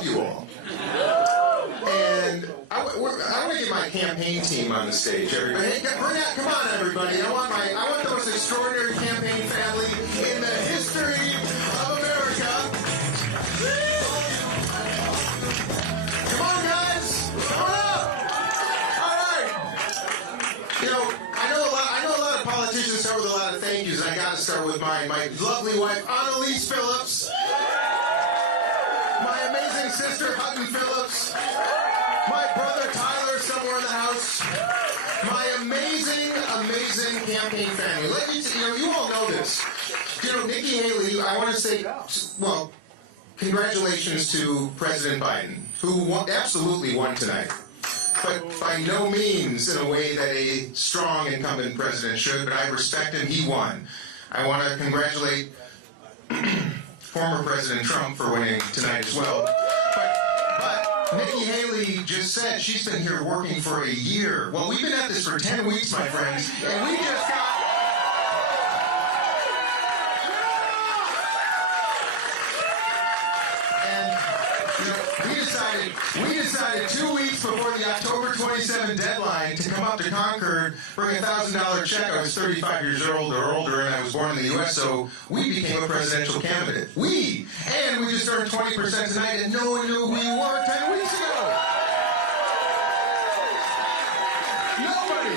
love you all. And I want to get my campaign team on the stage, everybody. Hey, come on, everybody. I want the most extraordinary campaign family in the history of America. Come on, guys. Come on up. All right. You know, I know a lot of politicians start with a lot of thank yous, and I got to start with my lovely wife, Phillips. My amazing sister, Phillips. My brother Tyler, somewhere in the house. My amazing campaign family. Let me, you all know this. Nikki Haley, I want to say, well, congratulations to President Biden, who absolutely won tonight. But by no means in a way that a strong incumbent president should, but I respect him, he won. I want to congratulate former President Trump for winning tonight as well. But Nikki Haley just said she's been here working for a year. Well, we've been at this for 10 weeks, my friends, and we just got... We decided 2 weeks before the October 27 deadline to come up to Concord, bring a $1,000 check. I was 35 years old or older, and I was born in the U.S., so we became a presidential candidate. And we just earned 20% tonight, and no one knew who we were 10 weeks ago. Nobody.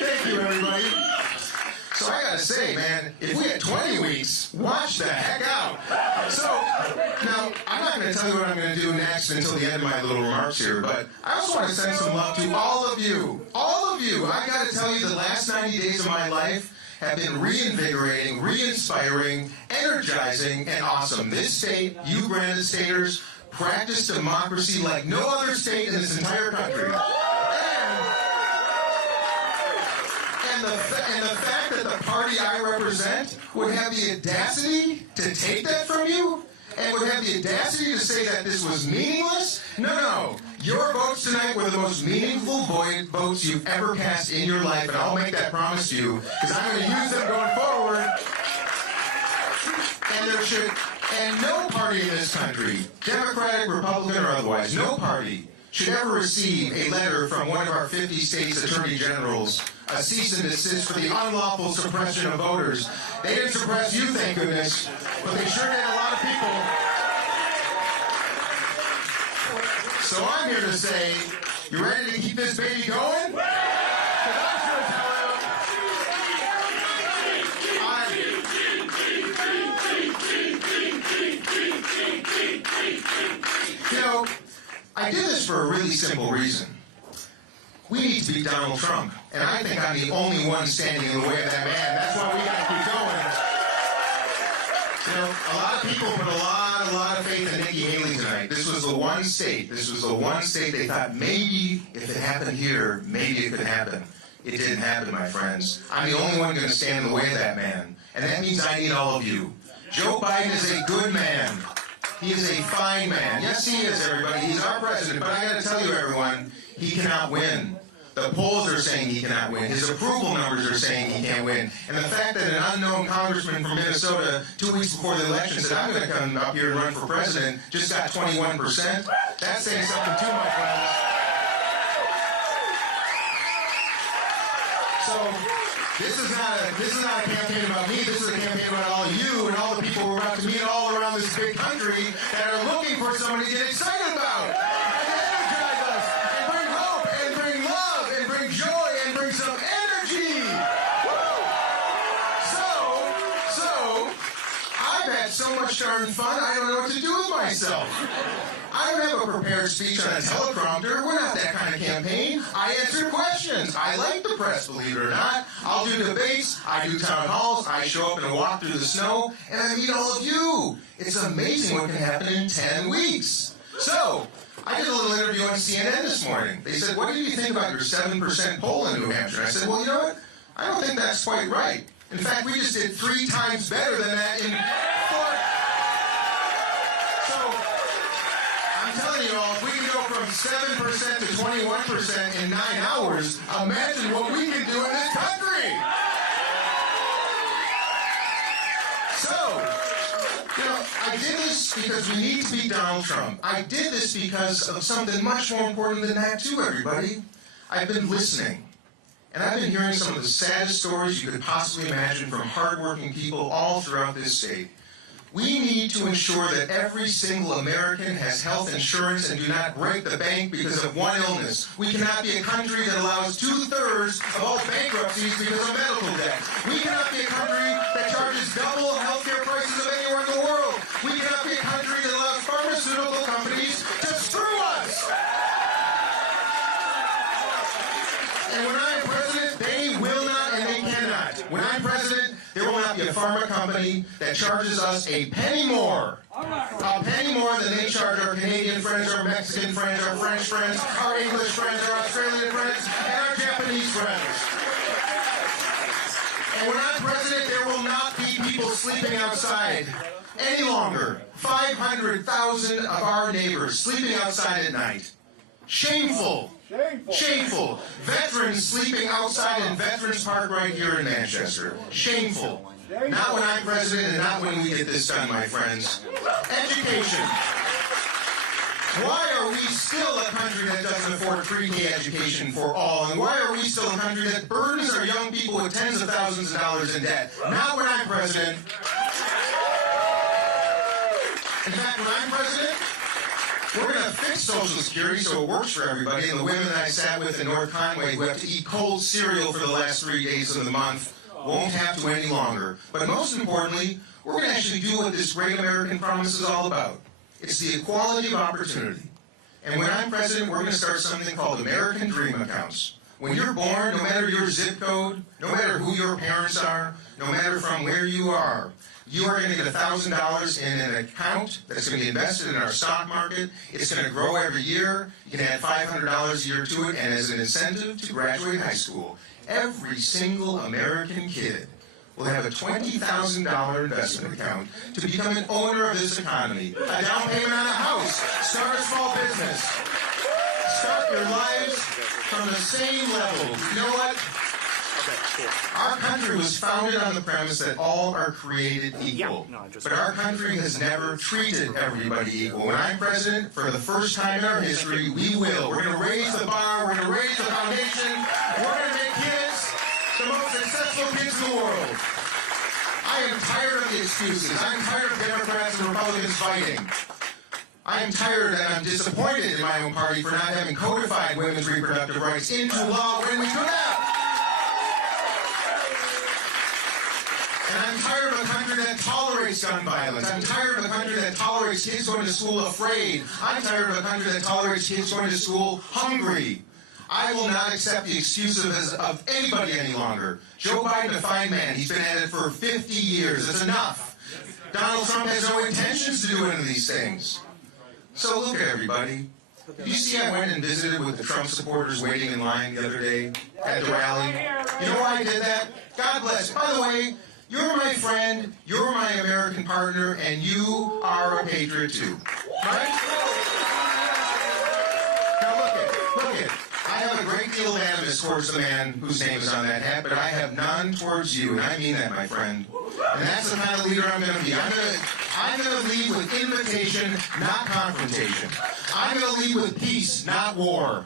Thank you, everybody. So I gotta say, man, if we had 20 weeks, watch the heck out. So, now, I'm not gonna tell you what I'm gonna do next until the end of my little remarks here, but I also want to send some love to all of you. All of you. I gotta tell you, the last 90 days of my life have been reinvigorating, re-inspiring, energizing, and awesome. This state, you Granite Staters, practice democracy like no other state in this entire country. And the fact that the party I represent would have the audacity to take that from you and would have the audacity to say that this was meaningless? No. Your votes tonight were the most meaningful votes you've ever cast in your life, and I'll make that promise to you because I'm going to use them going forward. And no party in this country, Democratic, Republican, or otherwise, no party should ever receive a letter from one of our 50 states' attorney generals, a cease and desist for the unlawful suppression of voters. They didn't suppress you, thank goodness, but they sure did a lot of people. So I'm here to say, you ready to keep this baby going? I did this for a really simple reason. We need to beat Donald Trump, and I think I'm the only one standing in the way of that man. That's why we got to keep going. A lot of people put a lot of faith in Nikki Haley tonight. This was the one state they thought maybe if it happened here, maybe it could happen. It didn't happen, my friends. I'm the only one going to stand in the way of that man, and that means I need all of you. Joe Biden is a good man. He is a fine man. Yes, he is, everybody. He's our president. But I got to tell you, everyone, he cannot win. The polls are saying he cannot win. His approval numbers are saying he can't win. And the fact that an unknown congressman from Minnesota 2 weeks before the election said, I'm going to come up here and run for president, just got 21%, that's saying something too, my friends. So, this is not a campaign about me. This is a campaign about all of you and all the people we're about to meet all around this big country that are looking for someone to get excited about and to energize us and bring hope and bring love and bring joy and bring some energy. Woo! So I've had so much darn fun, I don't know what to do with myself. I don't have a prepared speech on a teleprompter. We're not that kind of campaign. I answer questions. I like the press, believe it or not. I'll do debates. I do town halls. I show up and walk through the snow, and I meet all of you. It's amazing what can happen in 10 weeks. So, I did a little interview on CNN this morning. They said, what do you think about your 7% poll in New Hampshire? I said, well, you know what? I don't think that's quite right. In fact, we just did 3 times better than that in 4. I'm telling you all, if we can go from 7% to 21% in 9 hours, imagine what we can do in this country. So, I did this because we need to beat Donald Trump. I did this because of something much more important than that too, everybody. I've been listening. And I've been hearing some of the saddest stories you could possibly imagine from hardworking people all throughout this state. We need to ensure that every single American has health insurance and do not break the bank because of one illness. We cannot be a country that allows 2/3 of all bankruptcies because of medical debt. We cannot be a country that charges double healthcare prices of anywhere in the world. We cannot be a country that allows pharmaceutical companies to screw us. And when I'm president, they will not and they cannot. When I'm president, there will not be a pharma company that charges us a penny more. A penny more than they charge our Canadian friends, our Mexican friends, our French friends, our English friends, our Australian friends, and our Japanese friends. And when I'm president, there will not be people sleeping outside any longer. 500,000 of our neighbors sleeping outside at night. Shameful. Shameful. Veterans sleeping outside in Veterans Park right here in Manchester. Shameful. Not when I'm president and not when we get this done, my friends. Education. Why are we still a country that doesn't afford pre-K education for all? And why are we still a country that burdens our young people with tens of thousands of dollars in debt? Not when I'm president. In fact, when I'm president, we're going to fix Social Security so it works for everybody. And the women that I sat with in North Conway who have to eat cold cereal for the last 3 days of the month won't have to any longer. But most importantly, we're going to actually do what this great American promise is all about. It's the equality of opportunity. And when I'm president, we're going to start something called American Dream Accounts. When you're born, no matter your zip code, no matter who your parents are, no matter from where you are going to get $1,000 in an account that's going to be invested in our stock market. It's going to grow every year. You can add $500 a year to it, and as an incentive to graduate high school, every single American kid will have a $20,000 investment account to become an owner of this economy. A down payment on a house. Start a small business. Start your lives from the same level. You know what? Our country was founded on the premise that all are created equal. But our country has never treated everybody equal. When I'm president, for the first time in our history, we will. We're going to raise the bar. We're going to raise the foundation. We're going to make kids the most successful kids in the world. I am tired of the excuses. I'm tired of Democrats and Republicans fighting. I am tired and I'm disappointed in my own party for not having codified women's reproductive rights into law when we could have. And I'm tired of a country that tolerates gun violence. I'm tired of a country that tolerates kids going to school afraid. I'm tired of a country that tolerates kids going to school hungry. I will not accept the excuses of anybody any longer. Joe Biden, a fine man. He's been at it for 50 years. It's enough. Donald Trump has no intentions to do any of these things. So look at everybody. Did you see I went and visited with the Trump supporters waiting in line the other day at the rally? You know why I did that? God bless. By the way, you're my friend, you're my American partner, and you are a patriot too. Right? Now look it. I have a great deal of animus towards the man whose name is on that hat, but I have none towards you, and I mean that, my friend. And that's the kind of leader I'm going to be. I'm going to lead with invitation, not confrontation. I'm going to lead with peace, not war.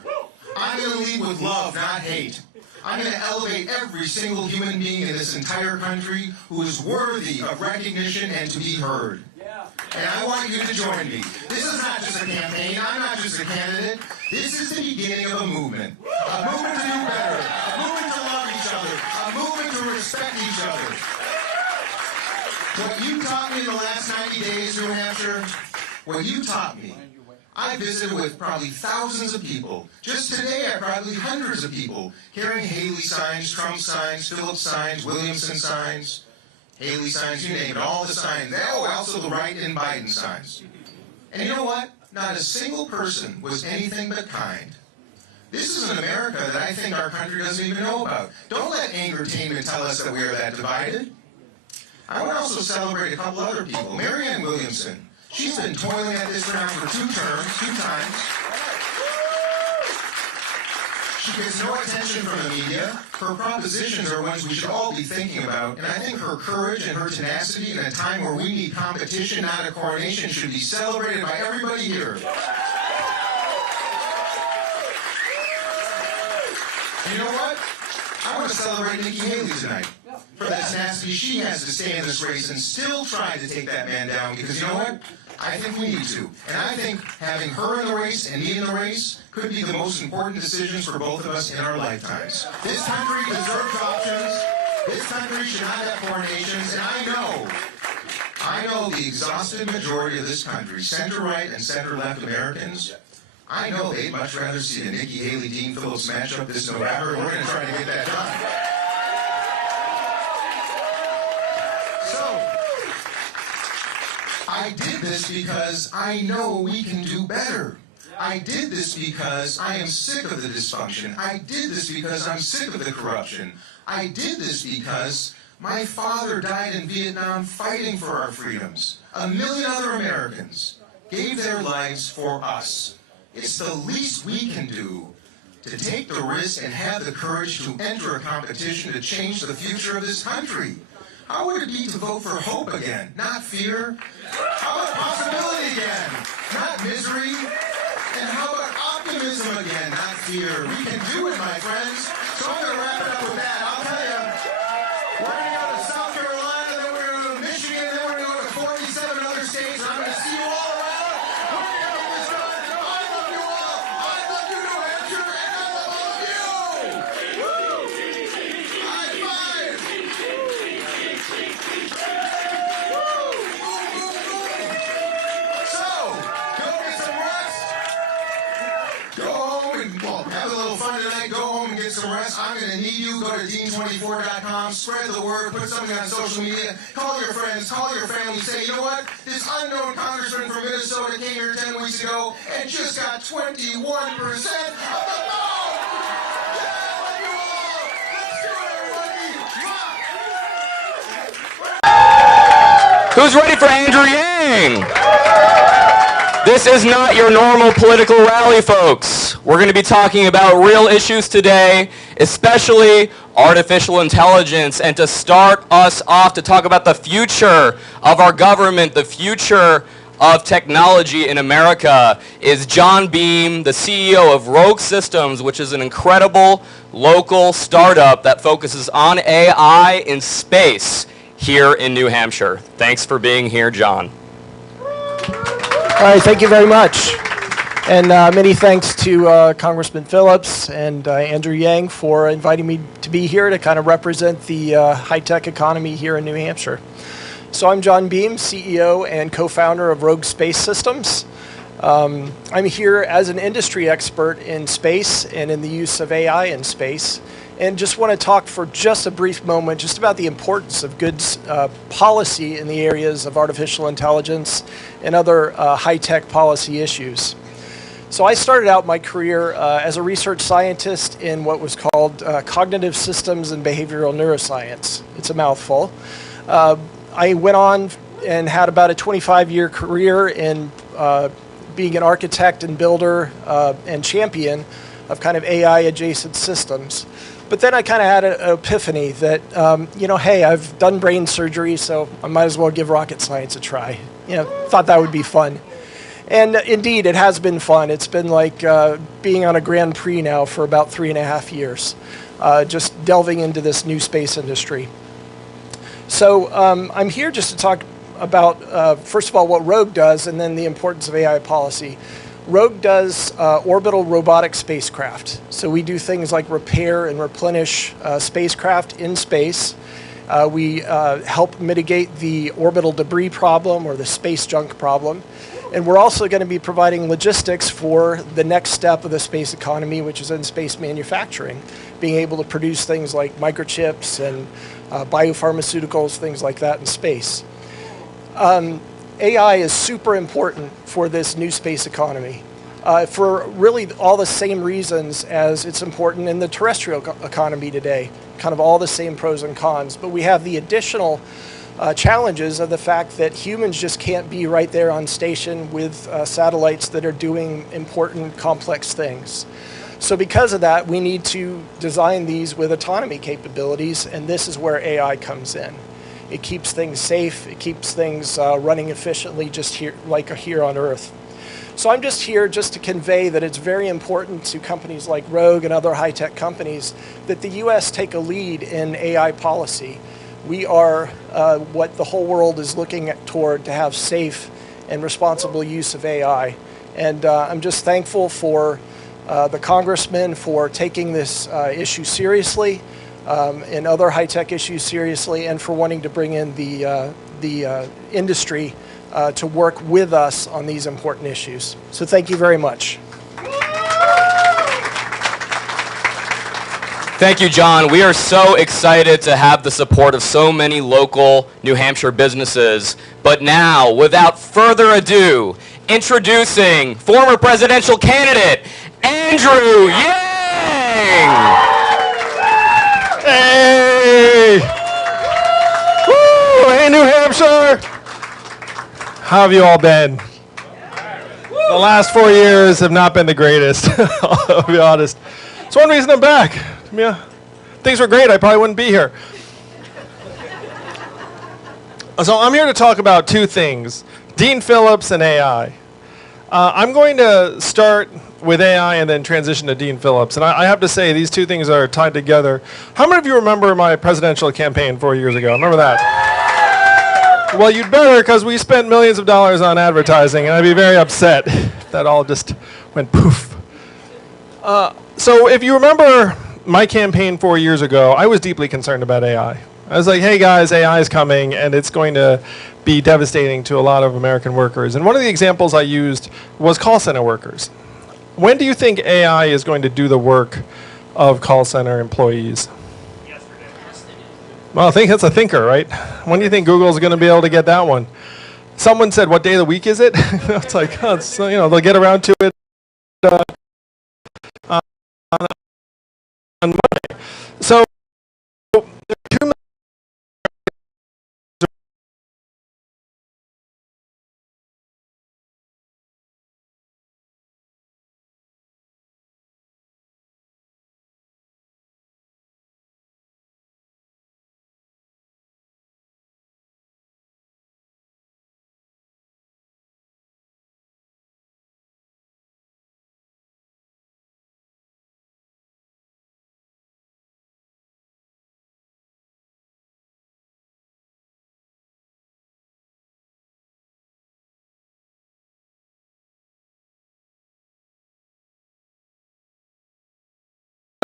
I'm going to lead with love, not hate. I'm going to elevate every single human being in this entire country who is worthy of recognition and to be heard. And I want you to join me. This is not just a campaign. I'm not just a candidate. This is the beginning of a movement. A movement to do better. A movement to love each other. A movement to respect each other. What you taught me in the last 90 days, New Hampshire, what you taught me, I visited with probably thousands of people. Just today, I probably hundreds of people carrying Haley signs, Trump signs, Phillips signs, Williamson signs, Haley signs, you name it, all the signs. Oh, also the Wright and Biden signs. And you know what? Not a single person was anything but kind. This is an America that I think our country doesn't even know about. Don't let angertainment tell us that we are that divided. I want to also celebrate a couple other people. Marianne Williamson. She's been toiling at this now for 2 times. She gets no attention from the media. Her propositions are ones we should all be thinking about, and I think her courage and her tenacity in a time where we need competition, not a coronation, should be celebrated by everybody here. And you know what? I want to celebrate Nikki Haley tonight for the tenacity she has to stay in this race and still try to take that man down, because you know what? I think we need to. And I think having her in the race and me in the race could be the most important decisions for both of us in our lifetimes. This country deserves options. This country should not have coronations. And I know the exhausted majority of this country, center-right and center-left Americans, I know they'd much rather see the Nikki Haley-Dean Phillips matchup this November, and we're going to try to get that done. I did this because I know we can do better. I did this because I am sick of the dysfunction. I did this because I'm sick of the corruption. I did this because my father died in Vietnam fighting for our freedoms. 1 million other Americans gave their lives for us. It's the least we can do to take the risk and have the courage to enter a competition to change the future of this country. How would it be to vote for hope again, not fear? How about possibility again, not misery? And how about optimism again, not fear? We can do it, my friends. So I'm going to wrap it up with that. I'll tell you, we're going to go to South Carolina, then we're going to go to Michigan, then we're going to go to 47 other states, and I'm going to see you all around. We're going to get this done. I love you all. I love you, New Hampshire, and I love all of you. Woo! High five. So, go get some rest. Go home and have a little fun tonight. Go home and get some rest. I'm going to need you. Go to dean24.com. Spread the word. Put something on social media. Call your friends. Call your family. Say, you know what? This unknown congressman from Minnesota came here 10 weeks ago and just got 21% of the vote. Yeah, love you all. Let's do it, everybody. Rock. Who's ready for Andrew Yang? This is not your normal political rally, folks. We're going to be talking about real issues today, especially artificial intelligence. And to start us off to talk about the future of our government, the future of technology in America, is John Beam, the CEO of Rogue Systems, which is an incredible local startup that focuses on AI in space here in New Hampshire. Thanks for being here, John. All right, thank you very much. And many thanks to Congressman Phillips and Andrew Yang for inviting me to be here to kind of represent the high-tech economy here in New Hampshire. So I'm John Beam, CEO and co-founder of Rogue Space Systems. I'm here as an industry expert in space and in the use of AI in space, and just want to talk for just a brief moment just about the importance of good policy in the areas of artificial intelligence and other high-tech policy issues. So I started out my career as a research scientist in what was called cognitive systems and behavioral neuroscience. It's a mouthful. I went on and had about a 25-year career in being an architect and builder and champion of kind of AI-adjacent systems. But then I kind of had an epiphany that, hey, I've done brain surgery, so I might as well give rocket science a try. Thought that would be fun. And indeed, it has been fun. It's been like being on a Grand Prix now for about 3.5 years, just delving into this new space industry. So I'm here just to talk about, first of all, what Rogue does, and then the importance of AI policy. Rogue does orbital robotic spacecraft. So we do things like repair and replenish spacecraft in space. We help mitigate the orbital debris problem or the space junk problem. And we're also going to be providing logistics for the next step of the space economy, which is in space manufacturing, being able to produce things like microchips and biopharmaceuticals, things like that in space. AI is super important for this new space economy for really all the same reasons as it's important in the terrestrial economy today, kind of all the same pros and cons. But we have the additional challenges of the fact that humans just can't be right there on station with satellites that are doing important, complex things. So because of that, we need to design these with autonomy capabilities, and this is where AI comes in. It keeps things safe, it keeps things running efficiently just here, like here on Earth. So I'm just here just to convey that it's very important to companies like Rogue and other high-tech companies that the US take a lead in AI policy. We are what the whole world is looking toward to have safe and responsible use of AI. And I'm just thankful for the congressman for taking this issue seriously and other high-tech issues seriously, and for wanting to bring in the industry to work with us on these important issues. So thank you very much. Thank you, John. We are so excited to have the support of so many local New Hampshire businesses. But now, without further ado, introducing former presidential candidate, Andrew Yang! Hey! Woo! Hey, New Hampshire! How have you all been? The last 4 years have not been the greatest, I'll be honest. It's one reason I'm back. Yeah, things were great, I probably wouldn't be here. So I'm here to talk about two things, Dean Phillips and AI. I'm going to start with AI and then transition to Dean Phillips. And I have to say, these two things are tied together. How many of you remember my presidential campaign 4 years ago? Remember that? Well, you'd better, because we spent millions of dollars on advertising, and I'd be very upset if that all just went poof. So if you remember my campaign 4 years ago, I was deeply concerned about AI. I was like, hey guys, AI is coming, and it's going to be devastating to a lot of American workers. And one of the examples I used was call center workers. When do you think AI is going to do the work of call center employees? Well, I think that's a thinker, right? When do you think Google's going to be able to get that one? Someone said, what day of the week is it? It's like, oh, it's, they'll get around to it on Monday. So, there are 2 million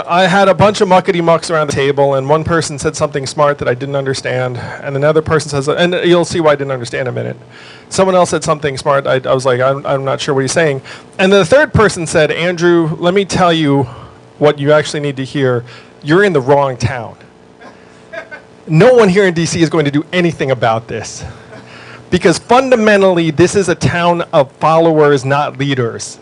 I had a bunch of muckety-mucks around the table, and one person said something smart that I didn't understand, and another person says, and you'll see why I didn't understand in a minute. Someone else said something smart. I was like, I'm not sure what he's saying. And the third person said, Andrew, let me tell you what you actually need to hear. You're in the wrong town. No one here in DC is going to do anything about this. Because fundamentally, this is a town of followers, not leaders.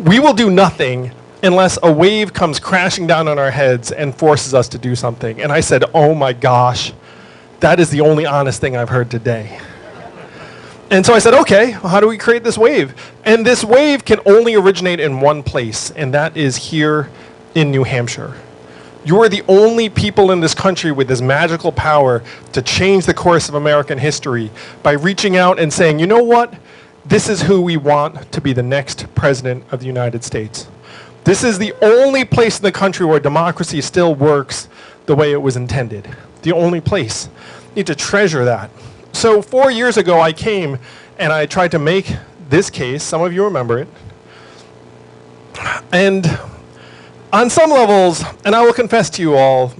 We will do nothing unless a wave comes crashing down on our heads and forces us to do something. And I said, oh my gosh, that is the only honest thing I've heard today. And so I said, okay, well, how do we create this wave? And this wave can only originate in one place, and that is here in New Hampshire. You are the only people in this country with this magical power to change the course of American history by reaching out and saying, you know what? This is who we want to be the next president of the United States. This is the only place in the country where democracy still works the way it was intended. The only place. You need to treasure that. So 4 years ago, I came and I tried to make this case. Some of you remember it. And on some levels, and I will confess to you all,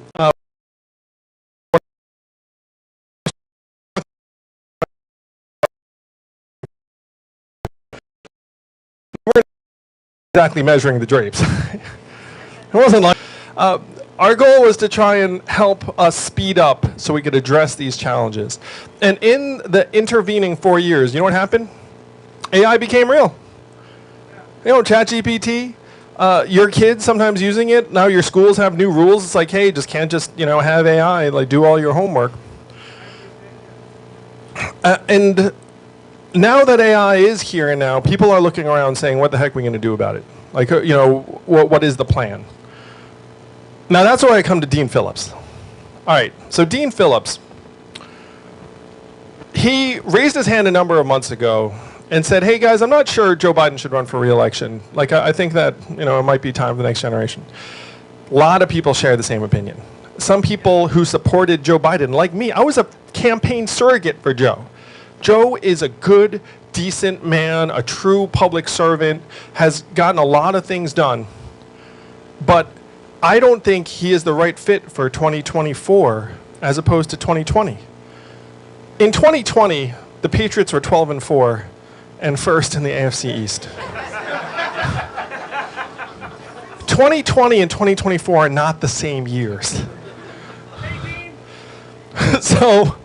exactly measuring the drapes. It wasn't like our goal was to try and help us speed up so we could address these challenges. And in the intervening 4 years, you know what happened? AI became real. You know, ChatGPT, your kids sometimes using it. Now your schools have new rules. It's like, hey, just can't just have AI like do all your homework. And now that AI is here and now, people are looking around saying, what the heck are we going to do about it? Like, what is the plan? Now, that's where I come to Dean Phillips. All right, so Dean Phillips, he raised his hand a number of months ago and said, hey, guys, I'm not sure Joe Biden should run for re-election. Like, I think that, it might be time for the next generation. A lot of people share the same opinion. Some people who supported Joe Biden, like me, I was a campaign surrogate for Joe. Joe is a good, decent man, a true public servant, has gotten a lot of things done. But I don't think he is the right fit for 2024 as opposed to 2020. In 2020, the Patriots were 12-4 and first in the AFC East. 2020 and 2024 are not the same years. So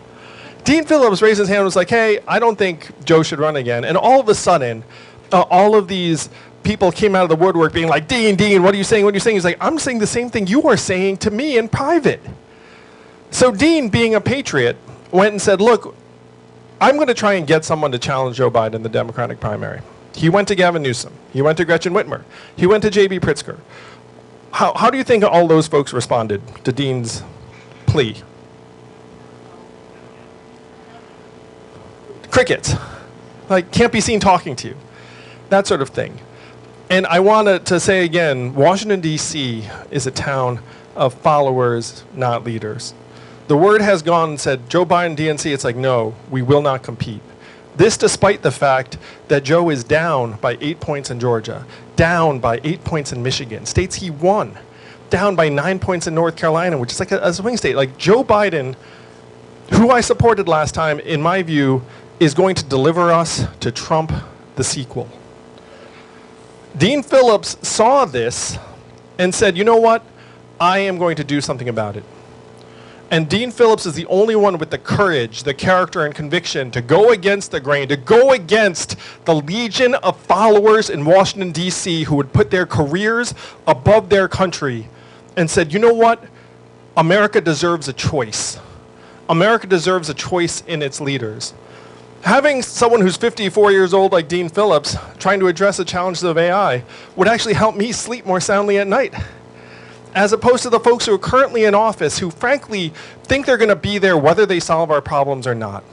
Dean Phillips raised his hand and was like, hey, I don't think Joe should run again. And all of a sudden, all of these people came out of the woodwork being like, Dean, what are you saying? What are you saying? He's like, I'm saying the same thing you are saying to me in private. So Dean, being a patriot, went and said, look, I'm going to try and get someone to challenge Joe Biden in the Democratic primary. He went to Gavin Newsom. He went to Gretchen Whitmer. He went to J.B. Pritzker. How do you think all those folks responded to Dean's plea? Crickets. Like, can't be seen talking to you. That sort of thing. And I want to say again, Washington, D.C. is a town of followers, not leaders. The word has gone and said, Joe Biden, DNC, it's like, no, we will not compete. This despite the fact that Joe is down by 8 points in Georgia, down by 8 points in Michigan, states he won, down by 9 points in North Carolina, which is like a swing state. Like Joe Biden, who I supported last time, in my view, is going to deliver us to Trump, the sequel. Dean Phillips saw this and said, you know what? I am going to do something about it. And Dean Phillips is the only one with the courage, the character, and conviction to go against the grain, to go against the legion of followers in Washington, D.C. who would put their careers above their country and said, you know what? America deserves a choice. America deserves a choice in its leaders. Having someone who's 54 years old like Dean Phillips trying to address the challenges of AI would actually help me sleep more soundly at night, as opposed to the folks who are currently in office who frankly think they're going to be there whether they solve our problems or not.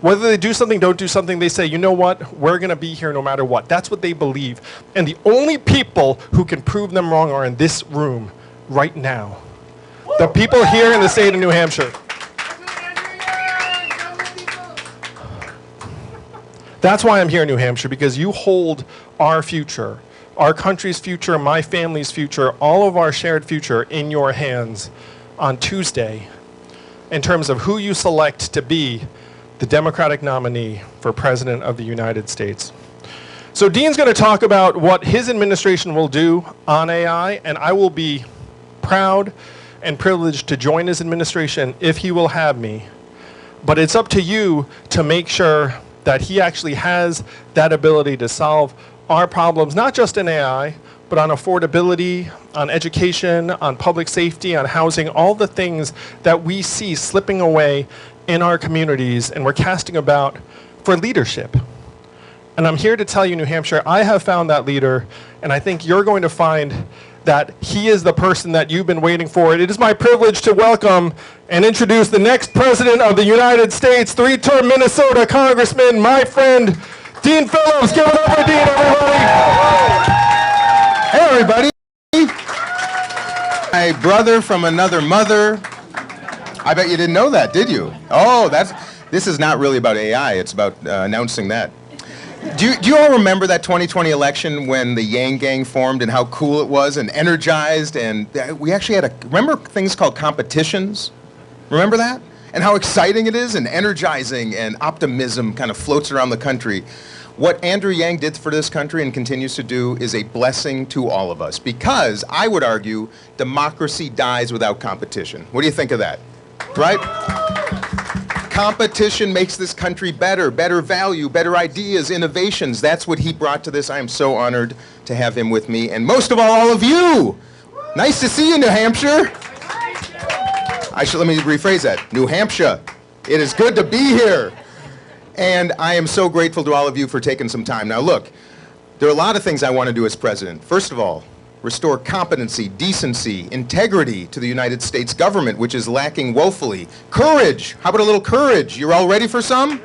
Whether they do something, don't do something, they say, you know what, we're going to be here no matter what. That's what they believe. And the only people who can prove them wrong are in this room right now. The people here in the state of New Hampshire. That's why I'm here in New Hampshire, because you hold our future, our country's future, my family's future, all of our shared future in your hands on Tuesday in terms of who you select to be the Democratic nominee for President of the United States. So Dean's going to talk about what his administration will do on AI, and I will be proud and privileged to join his administration if he will have me. But it's up to you to make sure that he actually has that ability to solve our problems, not just in AI, but on affordability, on education, on public safety, on housing, all the things that we see slipping away in our communities and we're casting about for leadership. And I'm here to tell you, New Hampshire, I have found that leader, and I think you're going to find that he is the person that you've been waiting for. It is my privilege to welcome and introduce the next President of the United States, three-term Minnesota Congressman, my friend, Dean Phillips. Give it up for Dean, everybody. Hey, everybody. My brother from another mother. I bet you didn't know that, did you? Oh, this is not really about AI. It's about announcing that. Do you all remember that 2020 election when the Yang Gang formed and how cool it was and energized? And we actually had remember things called competitions? Remember that? And how exciting it is and energizing and optimism kind of floats around the country. What Andrew Yang did for this country and continues to do is a blessing to all of us, because I would argue democracy dies without competition. What do you think of that? Right? Competition makes this country better value, better ideas, innovations. That's what he brought to this. I am so honored to have him with me. And most of all of you. Nice to see you, New Hampshire. Let me rephrase that. New Hampshire. It is good to be here. And I am so grateful to all of you for taking some time. Now look, There are a lot of things I want to do as president. First of all, restore competency, decency, integrity to the United States government, which is lacking woefully. Courage. How about a little courage? You're all ready for some?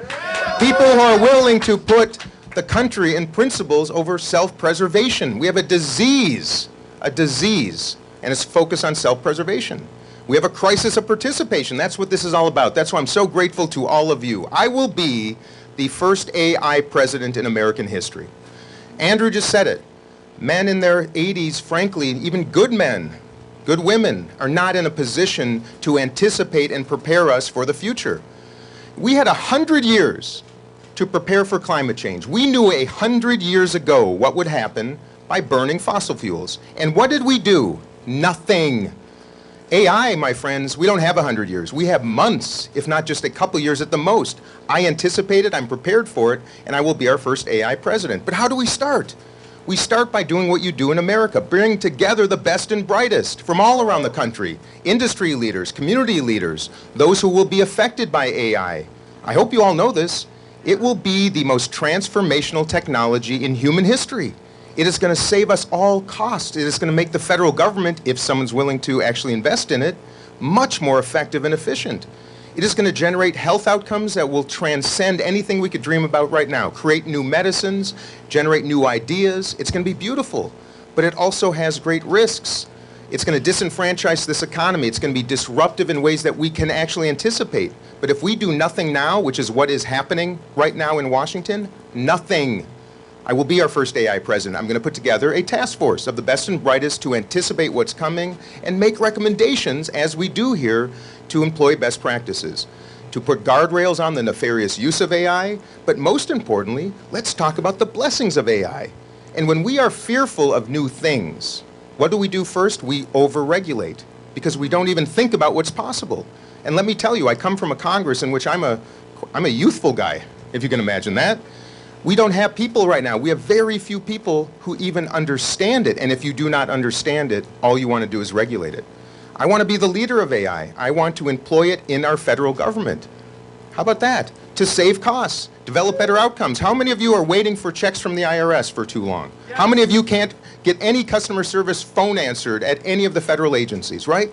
People who are willing to put the country and principles over self-preservation. We have a disease, and it's focused on self-preservation. We have a crisis of participation. That's what this is all about. That's why I'm so grateful to all of you. I will be the first AI president in American history. Andrew just said it. Men in their 80s, frankly, even good men, good women, are not in a position to anticipate and prepare us for the future. We had 100 years to prepare for climate change. We knew 100 years ago what would happen by burning fossil fuels. And what did we do? Nothing. AI, my friends, we don't have 100 years. We have months, if not just a couple years at the most. I anticipate it, I'm prepared for it, and I will be our first AI president. But how do we start? We start by doing what you do in America, bring together the best and brightest from all around the country, industry leaders, community leaders, those who will be affected by AI. I hope you all know this. It will be the most transformational technology in human history. It is going to save us all costs. It is going to make the federal government, if someone's willing to actually invest in it, much more effective and efficient. It is going to generate health outcomes that will transcend anything we could dream about right now, create new medicines, generate new ideas. It's going to be beautiful, but it also has great risks. It's going to disenfranchise this economy. It's going to be disruptive in ways that we can actually anticipate. But if we do nothing now, which is what is happening right now in Washington, nothing. I will be our first AI president. I'm going to put together a task force of the best and brightest to anticipate what's coming and make recommendations, as we do here, to employ best practices, to put guardrails on the nefarious use of AI, but most importantly, let's talk about the blessings of AI. And when we are fearful of new things, what do we do first? We overregulate, because we don't even think about what's possible. And let me tell you, I come from a Congress in which I'm a youthful guy, if you can imagine that. We don't have people right now. We have very few people who even understand it. And if you do not understand it, all you want to do is regulate it. I want to be the leader of AI. I want to employ it in our federal government. How about that? To save costs, develop better outcomes. How many of you are waiting for checks from the IRS for too long? How many of you can't get any customer service phone answered at any of the federal agencies, right?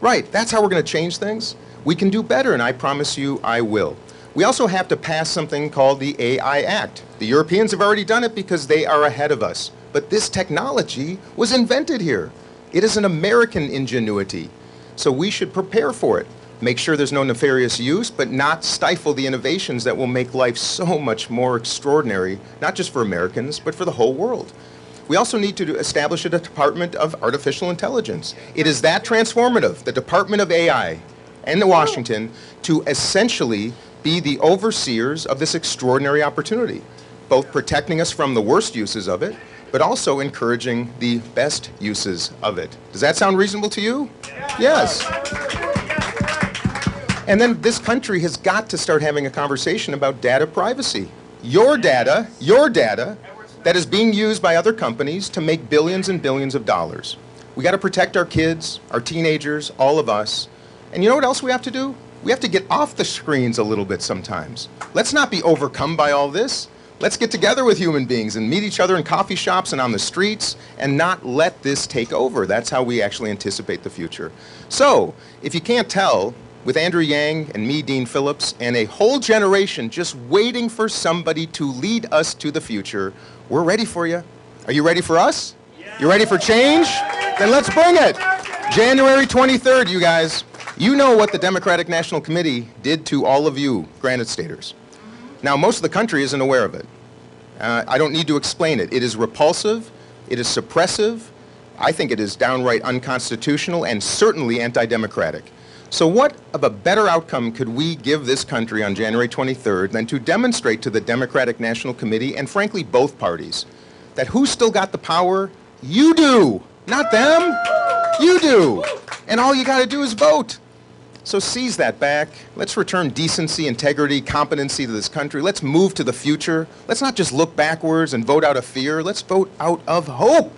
Right, that's how we're going to change things. We can do better, and I promise you I will. We also have to pass something called the AI Act. The Europeans have already done it because they are ahead of us. But this technology was invented here. It is an American ingenuity. So we should prepare for it. Make sure there's no nefarious use, but not stifle the innovations that will make life so much more extraordinary, not just for Americans, but for the whole world. We also need to establish a Department of Artificial Intelligence. It is that transformative, the Department of AI in Washington, to essentially be the overseers of this extraordinary opportunity, both protecting us from the worst uses of it, but also encouraging the best uses of it. Does that sound reasonable to you? Yes. And then this country has got to start having a conversation about data privacy. Your data that is being used by other companies to make billions and billions of dollars. We got to protect our kids, our teenagers, all of us. And you know what else we have to do? We have to get off the screens a little bit sometimes. Let's not be overcome by all this. Let's get together with human beings and meet each other in coffee shops and on the streets and not let this take over. That's how we actually anticipate the future. So, if you can't tell, with Andrew Yang and me, Dean Phillips, and a whole generation just waiting for somebody to lead us to the future, we're ready for you. Are you ready for us? You ready for change? Then let's bring it. January 23rd, you guys. You know what the Democratic National Committee did to all of you Granite Staters. Now, most of the country isn't aware of it. I don't need to explain it. It is repulsive. It is suppressive. I think it is downright unconstitutional and certainly anti-democratic. So what of a better outcome could we give this country on January 23rd than to demonstrate to the Democratic National Committee, and frankly both parties, that who's still got the power? You do, not them. You do. And all you got to do is vote. So seize that back. Let's return decency, integrity, competency to this country. Let's move to the future. Let's not just look backwards and vote out of fear. Let's vote out of hope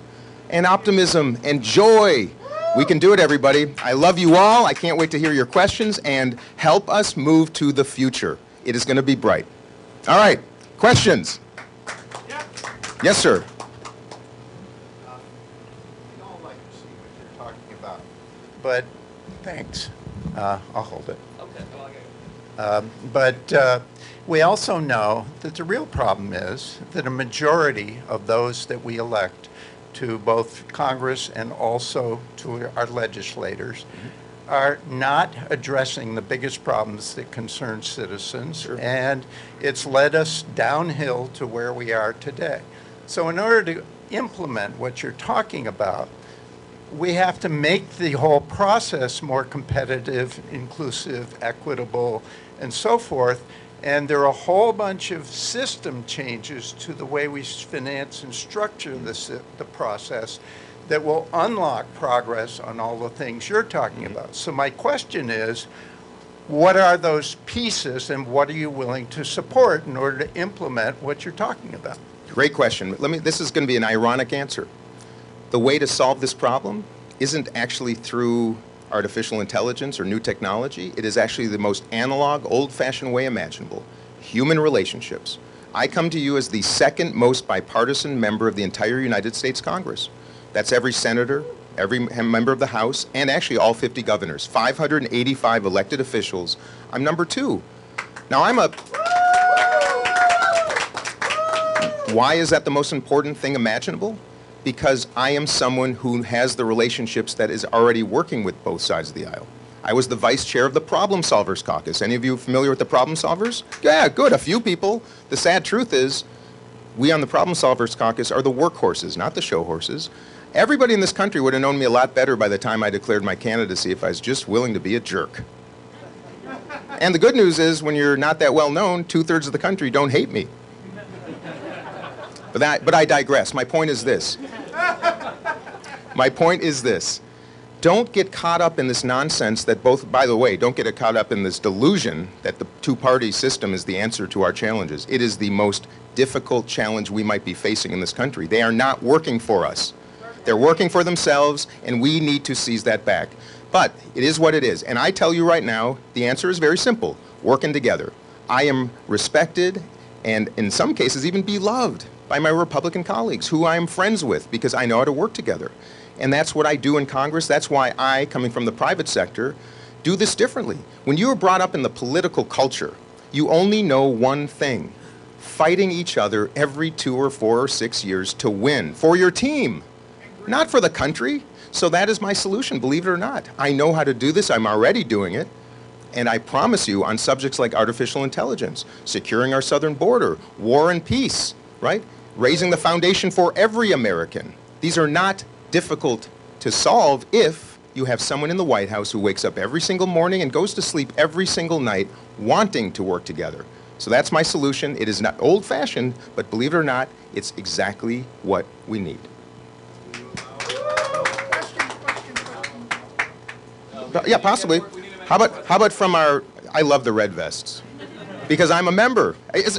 and optimism and joy. We can do it, everybody. I love you all. I can't wait to hear your questions and help us move to the future. It is going to be bright. All right, questions? Yes, sir. talking about. But thanks. I'll hold it. But we also know that the real problem is that a majority of those that we elect to both Congress and also to our legislators are not addressing the biggest problems that concern citizens, Sure. and it's led us downhill to where we are today. So in order to implement what you're talking about, we have to make the whole process more competitive, inclusive, equitable, and so forth. And there are a whole bunch of system changes to the way we finance and structure the process that will unlock progress on all the things you're talking about. So my question is, what are those pieces and what are you willing to support in order to implement what you're talking about? Great question. This is going to be an ironic answer. The way to solve this problem isn't actually through artificial intelligence or new technology. It is actually the most analog, old-fashioned way imaginable. Human relationships. I come to you as the second most bipartisan member of the entire United States Congress. That's every senator, every member of the House, and actually all 50 governors. 585 elected officials. I'm number 2. Now why is that the most important thing imaginable? Because I am someone who has the relationships that is already working with both sides of the aisle. I was the vice chair of the Problem Solvers Caucus. Any of you familiar with the Problem Solvers? Yeah, good, a few people. The sad truth is, we on the Problem Solvers Caucus are the workhorses, not the show horses. Everybody in this country would have known me a lot better by the time I declared my candidacy if I was just willing to be a jerk. And the good news is, when you're not that well known, 2/3 of the country don't hate me. But I digress. My point is this. Don't get caught up in this nonsense that by the way, don't get caught up in this delusion that the two-party system is the answer to our challenges. It is the most difficult challenge we might be facing in this country. They are not working for us. They're working for themselves, and we need to seize that back. But it is what it is. And I tell you right now, the answer is very simple. Working together. I am respected and in some cases even beloved by my Republican colleagues who I am friends with because I know how to work together. And that's what I do in Congress. That's why I, coming from the private sector, do this differently. When you are brought up in the political culture, you only know one thing: fighting each other every 2 or 4 or 6 years to win for your team, not for the country. So that is my solution, believe it or not. I know how to do this. I'm already doing it. And I promise you, on subjects like artificial intelligence, securing our southern border, war and peace, right? Raising the foundation for every American. These are not difficult to solve if you have someone in the White House who wakes up every single morning and goes to sleep every single night wanting to work together. So that's my solution. It is not old-fashioned, but believe it or not, it's exactly what we need. Yeah, possibly. How about from our, I love the red vests, because I'm a member.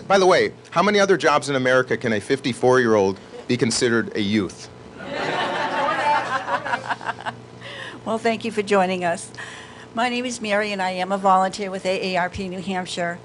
By the way, how many other jobs in America can a 54-year-old be considered a youth? Well, thank you for joining us. My name is Mary, and I am a volunteer with AARP New Hampshire.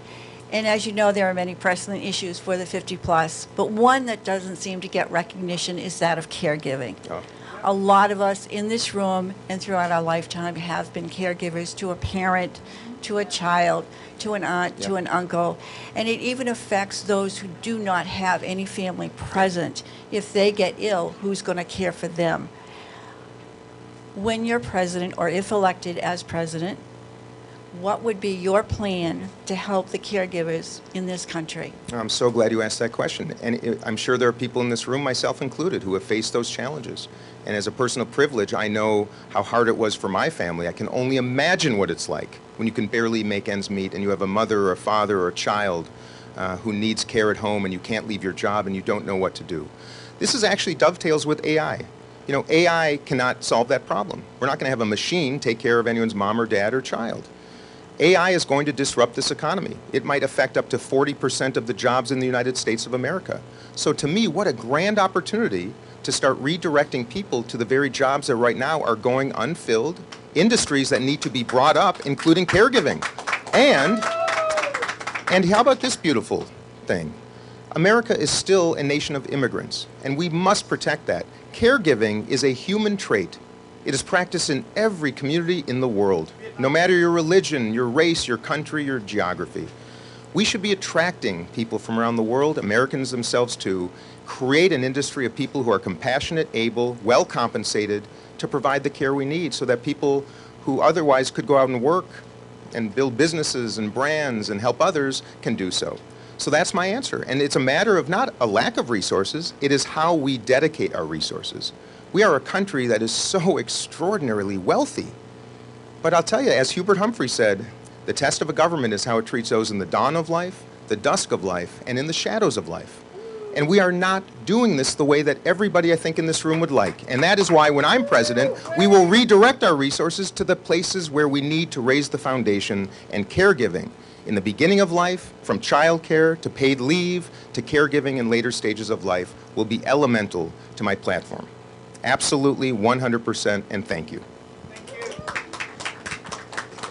And as you know, there are many pressing issues for the 50-plus, but one that doesn't seem to get recognition is that of caregiving. Oh. A lot of us in this room and throughout our lifetime have been caregivers to a parent, to a child, to an aunt, to an uncle, and it even affects those who do not have any family present. If they get ill, who's going to care for them? When you're president, or if elected as president, what would be your plan to help the caregivers in this country? I'm so glad you asked that question. And I'm sure there are people in this room, myself included, who have faced those challenges. And as a person of privilege, I know how hard it was for my family. I can only imagine what it's like when you can barely make ends meet and you have a mother or a father or a child who needs care at home and you can't leave your job and you don't know what to do. This is actually dovetails with AI. You know, AI cannot solve that problem. We're not going to have a machine take care of anyone's mom or dad or child. AI is going to disrupt this economy. It might affect up to 40% of the jobs in the United States of America. So to me, what a grand opportunity to start redirecting people to the very jobs that right now are going unfilled, industries that need to be brought up, including caregiving. And how about this beautiful thing? America is still a nation of immigrants, and we must protect that. Caregiving is a human trait. It is practiced in every community in the world, no matter your religion, your race, your country, your geography. We should be attracting people from around the world, Americans themselves too, create an industry of people who are compassionate, able, well compensated to provide the care we need so that people who otherwise could go out and work and build businesses and brands and help others can do so. So that's my answer. And it's a matter of not a lack of resources, it is how we dedicate our resources. We are a country that is so extraordinarily wealthy. But I'll tell you, as Hubert Humphrey said, the test of a government is how it treats those in the dawn of life, the dusk of life, and in the shadows of life. And we are not doing this the way that everybody, I think, in this room would like. And that is why when I'm president, we will redirect our resources to the places where we need to raise the foundation, and caregiving in the beginning of life, from childcare to paid leave to caregiving in later stages of life, will be elemental to my platform. Absolutely, 100%, and thank you.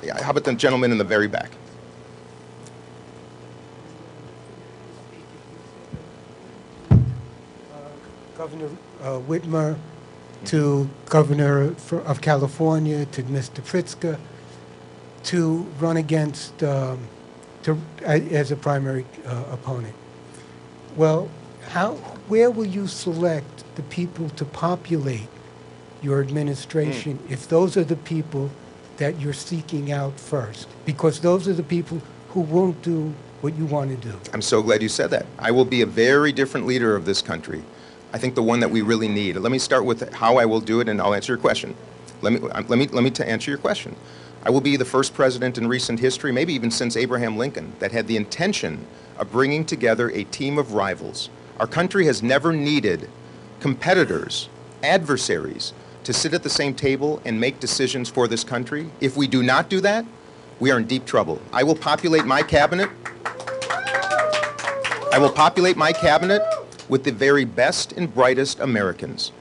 Yeah, how about the gentleman in the very back? Governor Whitmer, to Governor of California, to Mr. Pritzker, to run against as a primary opponent. Well, where will you select the people to populate your administration if those are the people that you're seeking out first? Because those are the people who won't do what you want to do. I'm so glad you said that. I will be a very different leader of this country. I think the one that we really need. Let me start with how I will do it, and I'll answer your question. Let me answer your question. I will be the first president in recent history, maybe even since Abraham Lincoln, that had the intention of bringing together a team of rivals. Our country has never needed competitors, adversaries, to sit at the same table and make decisions for this country. If we do not do that, we are in deep trouble. I will populate my cabinet. With the very best and brightest Americans.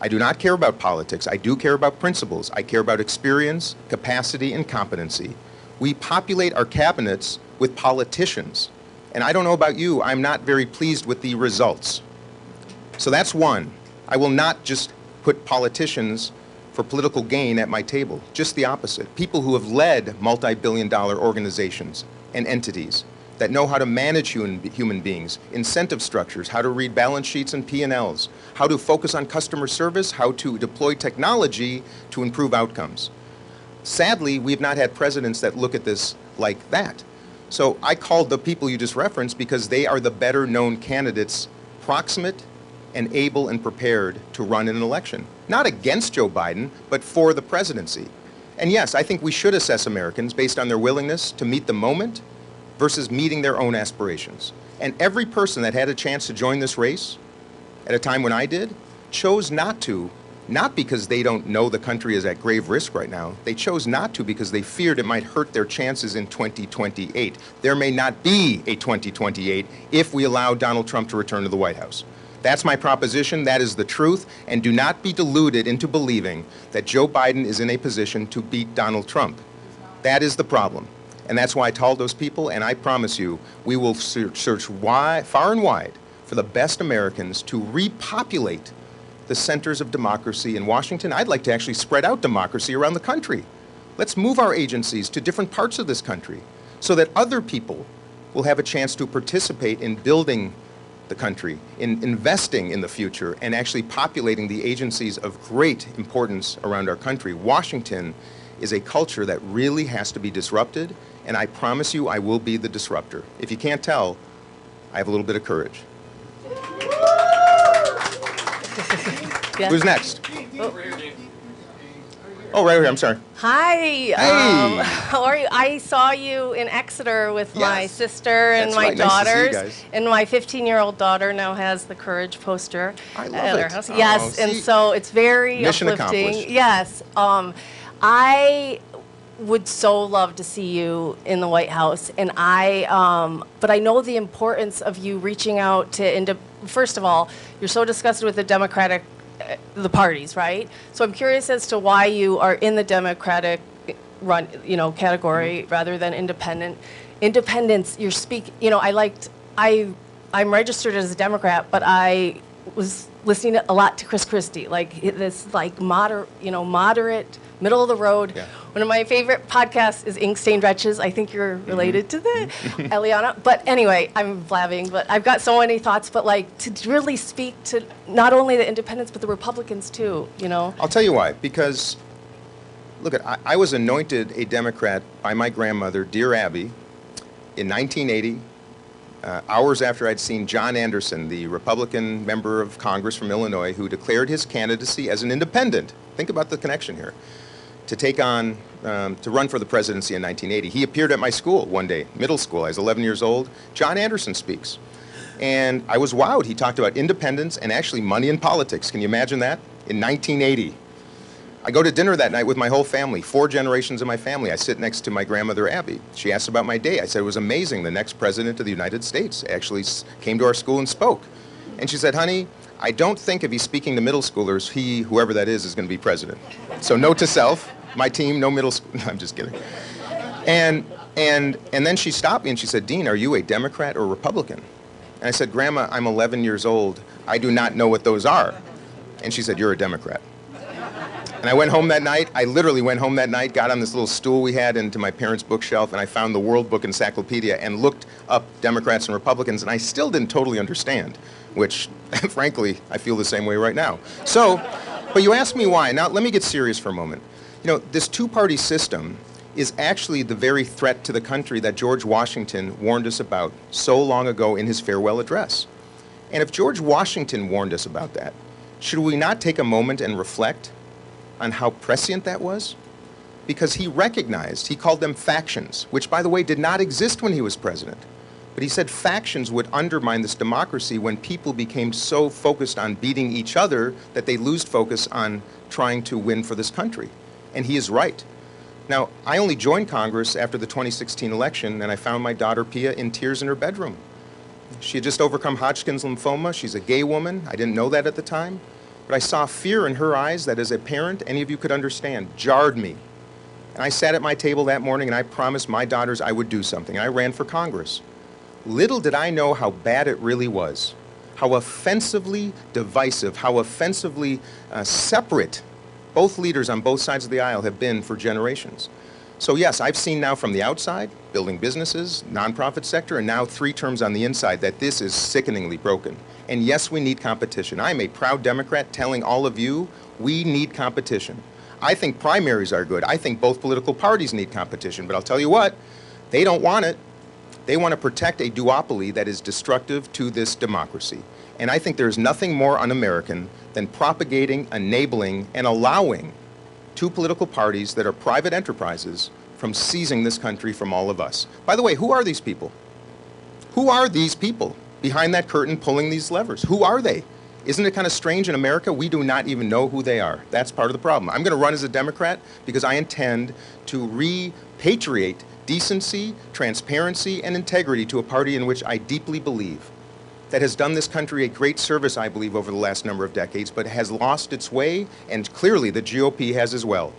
I do not care about politics. I do care about principles. I care about experience, capacity, and competency. We populate our cabinets with politicians. And I don't know about you, I'm not very pleased with the results. So that's one. I will not just put politicians for political gain at my table. Just the opposite. People who have led multi-billion-dollar organizations and entities that know how to manage human beings, incentive structures, how to read balance sheets and P&Ls, how to focus on customer service, how to deploy technology to improve outcomes. Sadly, we have not had presidents that look at this like that. So I called the people you just referenced because they are the better known candidates, proximate and able and prepared to run in an election. Not against Joe Biden, but for the presidency. And yes, I think we should assess Americans based on their willingness to meet the moment versus meeting their own aspirations. And every person that had a chance to join this race at a time when I did chose not to, not because they don't know the country is at grave risk right now. They chose not to because they feared it might hurt their chances in 2028. There may not be a 2028 if we allow Donald Trump to return to the White House. That's my proposition. That is the truth. And do not be deluded into believing that Joe Biden is in a position to beat Donald Trump. That is the problem. And that's why I told those people, and I promise you, we will search far and wide for the best Americans to repopulate the centers of democracy in Washington. I'd like to actually spread out democracy around the country. Let's move our agencies to different parts of this country so that other people will have a chance to participate in building the country, in investing in the future, and actually populating the agencies of great importance around our country. Washington is a culture that really has to be disrupted, and I promise you I will be the disruptor. If you can't tell, I have a little bit of courage. Yeah. Who's next? Oh, right here, I'm sorry. Hi. Hey. How are you? I saw you in Exeter with my Yes. sister and That's my right. Nice to see you daughters. guys. And my 15-year-old daughter now has the Courage poster I love at her it. house. Oh, Yes, and see? so it's very Mission uplifting. accomplished. Yes. I would so love to see you in the White House, and but I know the importance of you reaching out to. First of all, you're so disgusted with the Democratic, the parties, right? So I'm curious as to why you are in the Democratic category rather than independent. Independence, I'm registered as a Democrat, but I was listening a lot to Chris Christie, like this like moderate, middle of the road. Yeah. One of my favorite podcasts is Ink Stained Wretches. I think you're related to the Eliana. But anyway, I'm blabbing, but I've got so many thoughts. But like to really speak to not only the independents, but the Republicans too, I'll tell you why. Because, look, I was anointed a Democrat by my grandmother, Dear Abby, in 1980, hours after I'd seen John Anderson, the Republican member of Congress from Illinois, who declared his candidacy as an independent. Think about the connection here. To take on, to run for the presidency in 1980. He appeared at my school one day, middle school. I was 11 years old. John Anderson speaks. And I was wowed. He talked about independence and actually money in politics. Can you imagine that? In 1980. I go to dinner that night with my whole family, 4 generations of my family. I sit next to my grandmother, Abby. She asked about my day. I said it was amazing. The next president of the United States actually came to our school and spoke. And she said, honey, I don't think if he's speaking to middle schoolers, whoever that is going to be president. So note to self, my team, no middle school. I'm just kidding. And then she stopped me and she said, Dean, are you a Democrat or Republican? And I said, Grandma, I'm 11 years old. I do not know what those are. And she said, you're a Democrat. And I went home that night. I literally went home that night, got on this little stool we had into my parents' bookshelf, and I found the World Book Encyclopedia and looked up Democrats and Republicans, and I still didn't totally understand, which, frankly, I feel the same way right now. So, but you asked me why. Now, let me get serious for a moment. This two-party system is actually the very threat to the country that George Washington warned us about so long ago in his farewell address. And if George Washington warned us about that, should we not take a moment and reflect on how prescient that was? Because he called them factions, which, by the way, did not exist when he was president. But he said factions would undermine this democracy when people became so focused on beating each other that they lose focus on trying to win for this country. And he is right. Now, I only joined Congress after the 2016 election, and I found my daughter Pia in tears in her bedroom. She had just overcome Hodgkin's lymphoma. She's a gay woman. I didn't know that at the time. But I saw fear in her eyes that, as a parent, any of you could understand, jarred me. And I sat at my table that morning and I promised my daughters I would do something. And I ran for Congress. Little did I know how bad it really was, how offensively divisive, how offensively separate both leaders on both sides of the aisle have been for generations. So yes, I've seen now from the outside, building businesses, nonprofit sector, and now 3 terms on the inside, that this is sickeningly broken. And yes, we need competition. I'm a proud Democrat telling all of you, we need competition. I think primaries are good. I think both political parties need competition. But I'll tell you what, they don't want it. They want to protect a duopoly that is destructive to this democracy. And I think there's nothing more un-American than propagating, enabling, and allowing 2 political parties that are private enterprises from seizing this country from all of us. By the way, who are these people? Who are these people behind that curtain pulling these levers? Who are they? Isn't it kind of strange in America? We do not even know who they are. That's part of the problem. I'm going to run as a Democrat because I intend to repatriate decency, transparency, and integrity to a party in which I deeply believe, that has done this country a great service, I believe, over the last number of decades, but has lost its way, and clearly the GOP has as well.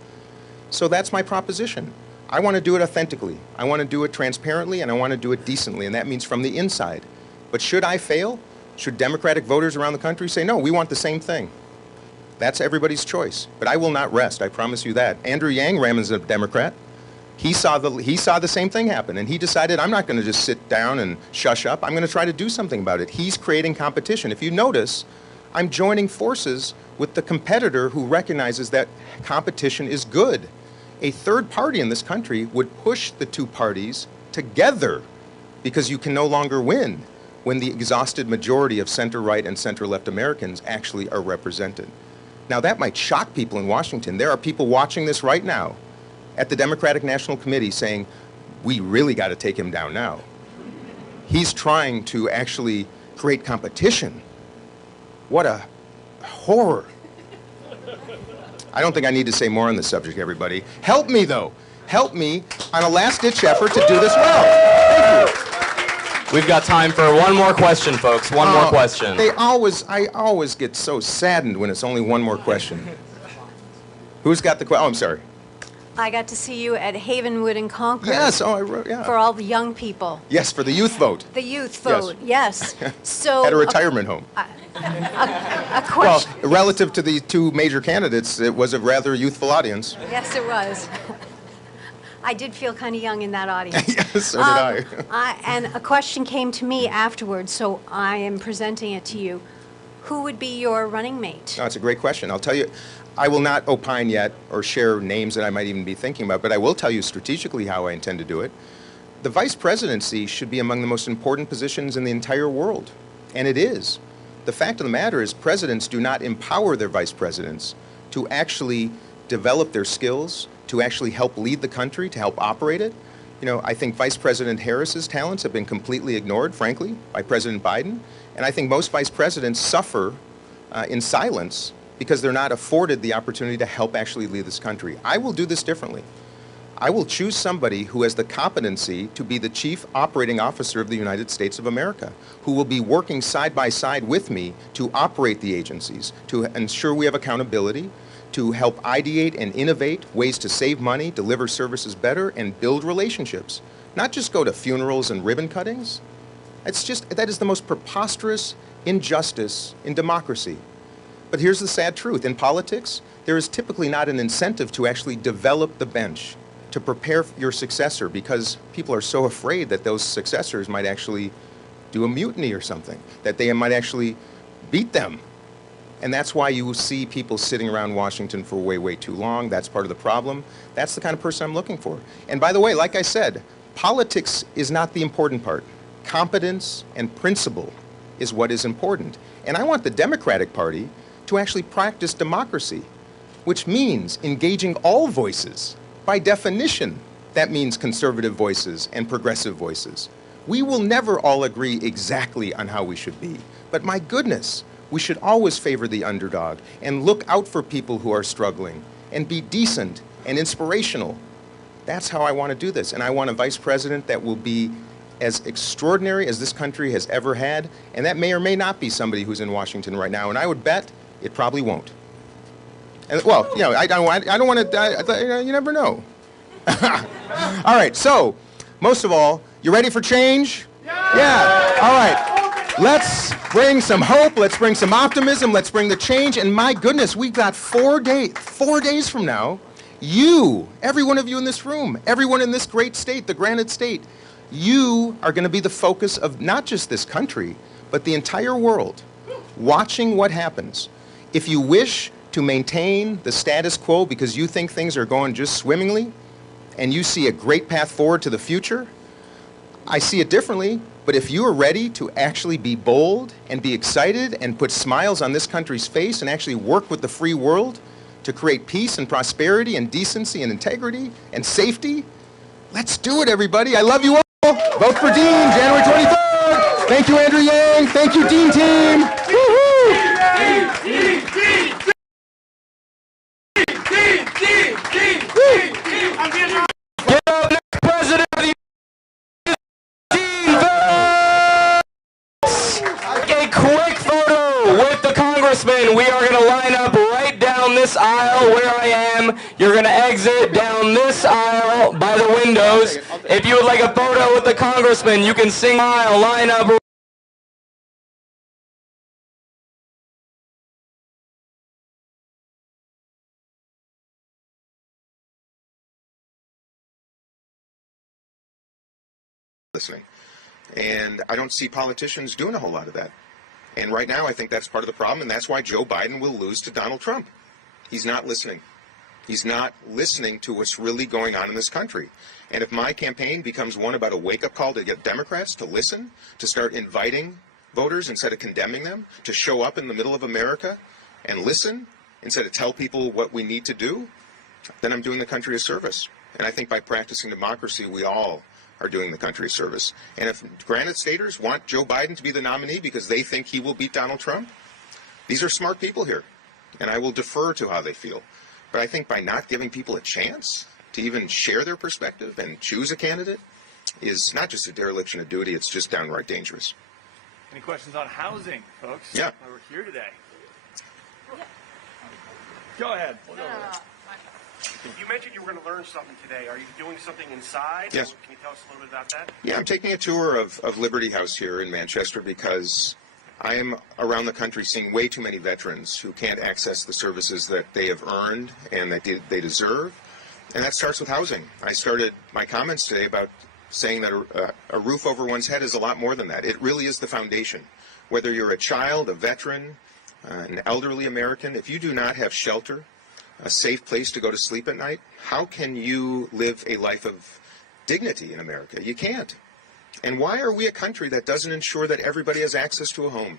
So that's my proposition. I want to do it authentically. I want to do it transparently, and I want to do it decently, and that means from the inside. But should I fail? Should Democratic voters around the country say, no, we want the same thing? That's everybody's choice. But I will not rest, I promise you that. Andrew Yang ran as a Democrat. He saw the same thing happen, and he decided, I'm not going to just sit down and shush up. I'm going to try to do something about it. He's creating competition. If you notice, I'm joining forces with the competitor who recognizes that competition is good. A third party in this country would push the 2 parties together because you can no longer win when the exhausted majority of center-right and center-left Americans actually are represented. Now, that might shock people in Washington. There are people watching this right now at the Democratic National Committee saying, we really got to take him down now. He's trying to actually create competition. What a horror. I don't think I need to say more on this subject, everybody. Help me, though. Help me on a last-ditch effort to do this well. Thank you. We've got time for one more question, folks. One more question. I always get so saddened when it's only one more question. Who's got the question? Oh, I'm sorry. I got to see you at Havenwood and Concord. Yes, oh, I wrote, yeah. For all the young people. Yes, for the youth vote. The youth vote, yes. So At a retirement home. a Well, question. relative to the two major candidates, it was a rather youthful audience. Yes, it was. I did feel kind of young in that audience. Yes, so did I. And a question came to me afterwards, so I am presenting it to you. Who would be your running mate? No, it's a great question. I'll tell you, I will not opine yet or share names that I might even be thinking about, but I will tell you strategically how I intend to do it. The vice presidency should be among the most important positions in the entire world, and it is. The fact of the matter is presidents do not empower their vice presidents to actually develop their skills, to actually help lead the country, to help operate it. You know, I think Vice President Harris's talents have been completely ignored, frankly, by President Biden. And I think most vice presidents suffer in silence because they're not afforded the opportunity to help actually lead this country. I will do this differently. I will choose somebody who has the competency to be the chief operating officer of the United States of America, who will be working side by side with me to operate the agencies, to ensure we have accountability, to help ideate and innovate ways to save money, deliver services better, and build relationships. Not just go to funerals and ribbon cuttings. That is the most preposterous injustice in democracy. But here's the sad truth. In politics, there is typically not an incentive to actually develop the bench, to prepare your successor, because people are so afraid that those successors might actually do a mutiny or something, that they might actually beat them. And that's why you will see people sitting around Washington for way, way too long. That's part of the problem. That's the kind of person I'm looking for. And by the way, like I said, politics is not the important part. Competence and principle is what is important. And I want the Democratic Party to actually practice democracy, which means engaging all voices. By definition, that means conservative voices and progressive voices. We will never all agree exactly on how we should be, but my goodness, we should always favor the underdog and look out for people who are struggling and be decent and inspirational. That's how I want to do this. And I want a vice president that will be as extraordinary as this country has ever had, and that may or may not be somebody who's in Washington right now, and I would bet it probably won't. And, well, you know, I don't want to, you never know. All right, so, most of all, you ready for change? Yeah. All right. Let's bring some hope, let's bring some optimism, let's bring the change, and my goodness, we've got 4 days from now, you, every one of you in this room, everyone in this great state, the granite state, you are going to be the focus of not just this country, but the entire world, watching what happens. If you wish to maintain the status quo because you think things are going just swimmingly, and you see a great path forward to the future, I see it differently, but if you are ready to actually be bold and be excited and put smiles on this country's face and actually work with the free world to create peace and prosperity and decency and integrity and safety, let's do it, everybody. I love you all. Vote for Dean, January 23rd. Thank you, Andrew Yang. Thank you, Dean team. Get up, next president of the Dean Phillips. A quick photo with the congressman. We are going to line up right down this aisle where I am. You're going to exit down this aisle by the windows. If you would like a photo with the congressman, you can sing aisle, line up. Listening. And I don't see politicians doing a whole lot of that. And right now, I think that's part of the problem, and that's why Joe Biden will lose to Donald Trump. He's not listening. He's not listening to what's really going on in this country. And if my campaign becomes one about a wake-up call to get Democrats to listen, to start inviting voters instead of condemning them, to show up in the middle of America and listen instead of tell people what we need to do, then I'm doing the country a service. And I think by practicing democracy, we all are doing the country a service. And if granite staters want Joe Biden to be the nominee because they think he will beat Donald Trump, these are smart people here, and I will defer to how they feel. But I think by not giving people a chance to even share their perspective and choose a candidate is not just a dereliction of duty, it's just downright dangerous. Any questions on housing, folks? Yeah. Why we're here today. Go ahead. We'll go over there. You mentioned you were going to learn something today. Are you doing something inside? Yes. Can you tell us a little bit about that? Yeah, I'm taking a tour of Liberty House here in Manchester because I am around the country seeing way too many veterans who can't access the services that they have earned and that they deserve. And that starts with housing. I started my comments today about saying that a roof over one's head is a lot more than that. It really is the foundation. Whether you're a child, a veteran, an elderly American, if you do not have shelter, a safe place to go to sleep at night, how can you live a life of dignity in America? You can't. And why are we a country that doesn't ensure that everybody has access to a home?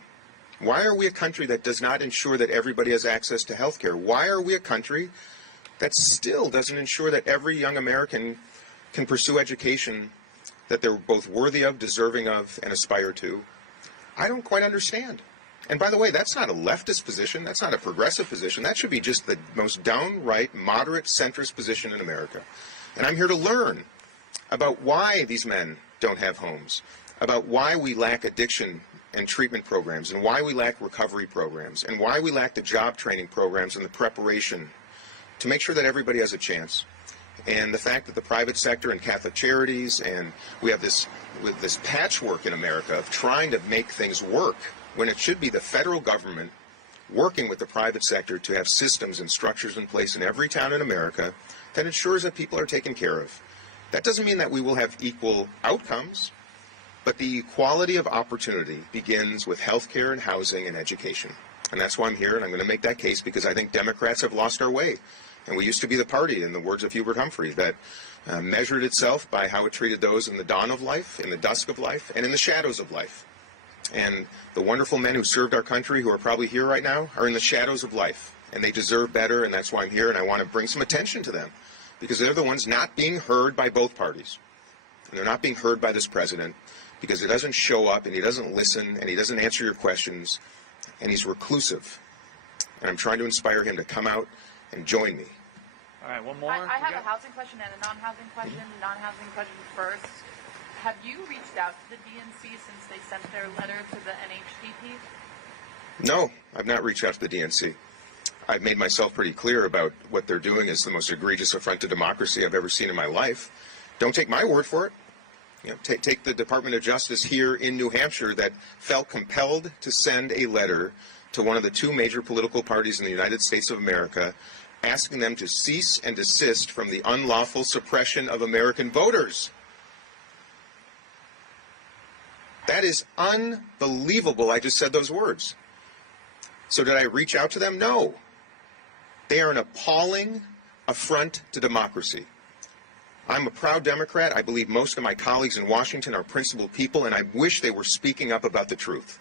Why are we a country that does not ensure that everybody has access to health care? Why are we a country that still doesn't ensure that every young American can pursue education that they're both worthy of, deserving of, and aspire to? I don't quite understand. And by the way, that's not a leftist position. That's not a progressive position. That should be just the most downright, moderate, centrist position in America. And I'm here to learn about why these men don't have homes, about why we lack addiction and treatment programs, and why we lack recovery programs, and why we lack the job training programs and the preparation to make sure that everybody has a chance. And the fact that the private sector and Catholic charities, and we have this patchwork in America of trying to make things work, when it should be the federal government working with the private sector to have systems and structures in place in every town in America that ensures that people are taken care of. That doesn't mean that we will have equal outcomes, but the equality of opportunity begins with health care and housing and education. And that's why I'm here, and I'm going to make that case because I think Democrats have lost our way. And we used to be the party, in the words of Hubert Humphrey, that measured itself by how it treated those in the dawn of life, in the dusk of life, and in the shadows of life. And the wonderful men who served our country, who are probably here right now, are in the shadows of life. And they deserve better, and that's why I'm here, and I want to bring some attention to them. Because they're the ones not being heard by both parties. And they're not being heard by this president because he doesn't show up, and he doesn't listen, and he doesn't answer your questions, and he's reclusive. And I'm trying to inspire him to come out and join me. All right, one more. I have a housing question and a non-housing question. Non-housing question first. Have you reached out to the DNC since they sent their letter to the NHDP? No, I've not reached out to the DNC. I've made myself pretty clear about what they're doing is the most egregious affront to democracy I've ever seen in my life. Don't take my word for it. You know, take the Department of Justice here in New Hampshire that felt compelled to send a letter to one of the two major political parties in the United States of America asking them to cease and desist from the unlawful suppression of American voters. That is unbelievable. I just said those words. So did I reach out to them? No. They are an appalling affront to democracy. I'm a proud Democrat. I believe most of my colleagues in Washington are principled people, and I wish they were speaking up about the truth.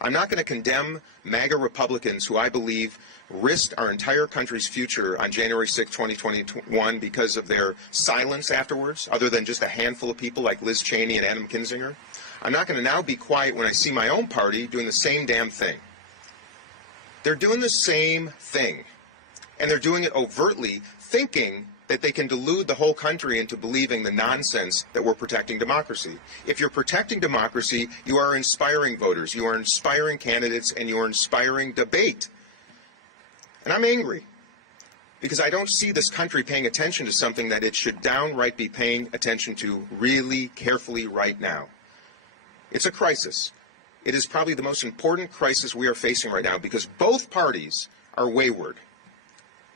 I'm not going to condemn MAGA Republicans who I believe risked our entire country's future on January 6, 2021 because of their silence afterwards, other than just a handful of people like Liz Cheney and Adam Kinzinger. I'm not going to now be quiet when I see my own party doing the same damn thing. They're doing the same thing, and they're doing it overtly, thinking that they can delude the whole country into believing the nonsense that we're protecting democracy. If you're protecting democracy, you are inspiring voters, you are inspiring candidates, and you are inspiring debate. And I'm angry because I don't see this country paying attention to something that it should downright be paying attention to really carefully right now. It's a crisis. It is probably the most important crisis we are facing right now because both parties are wayward.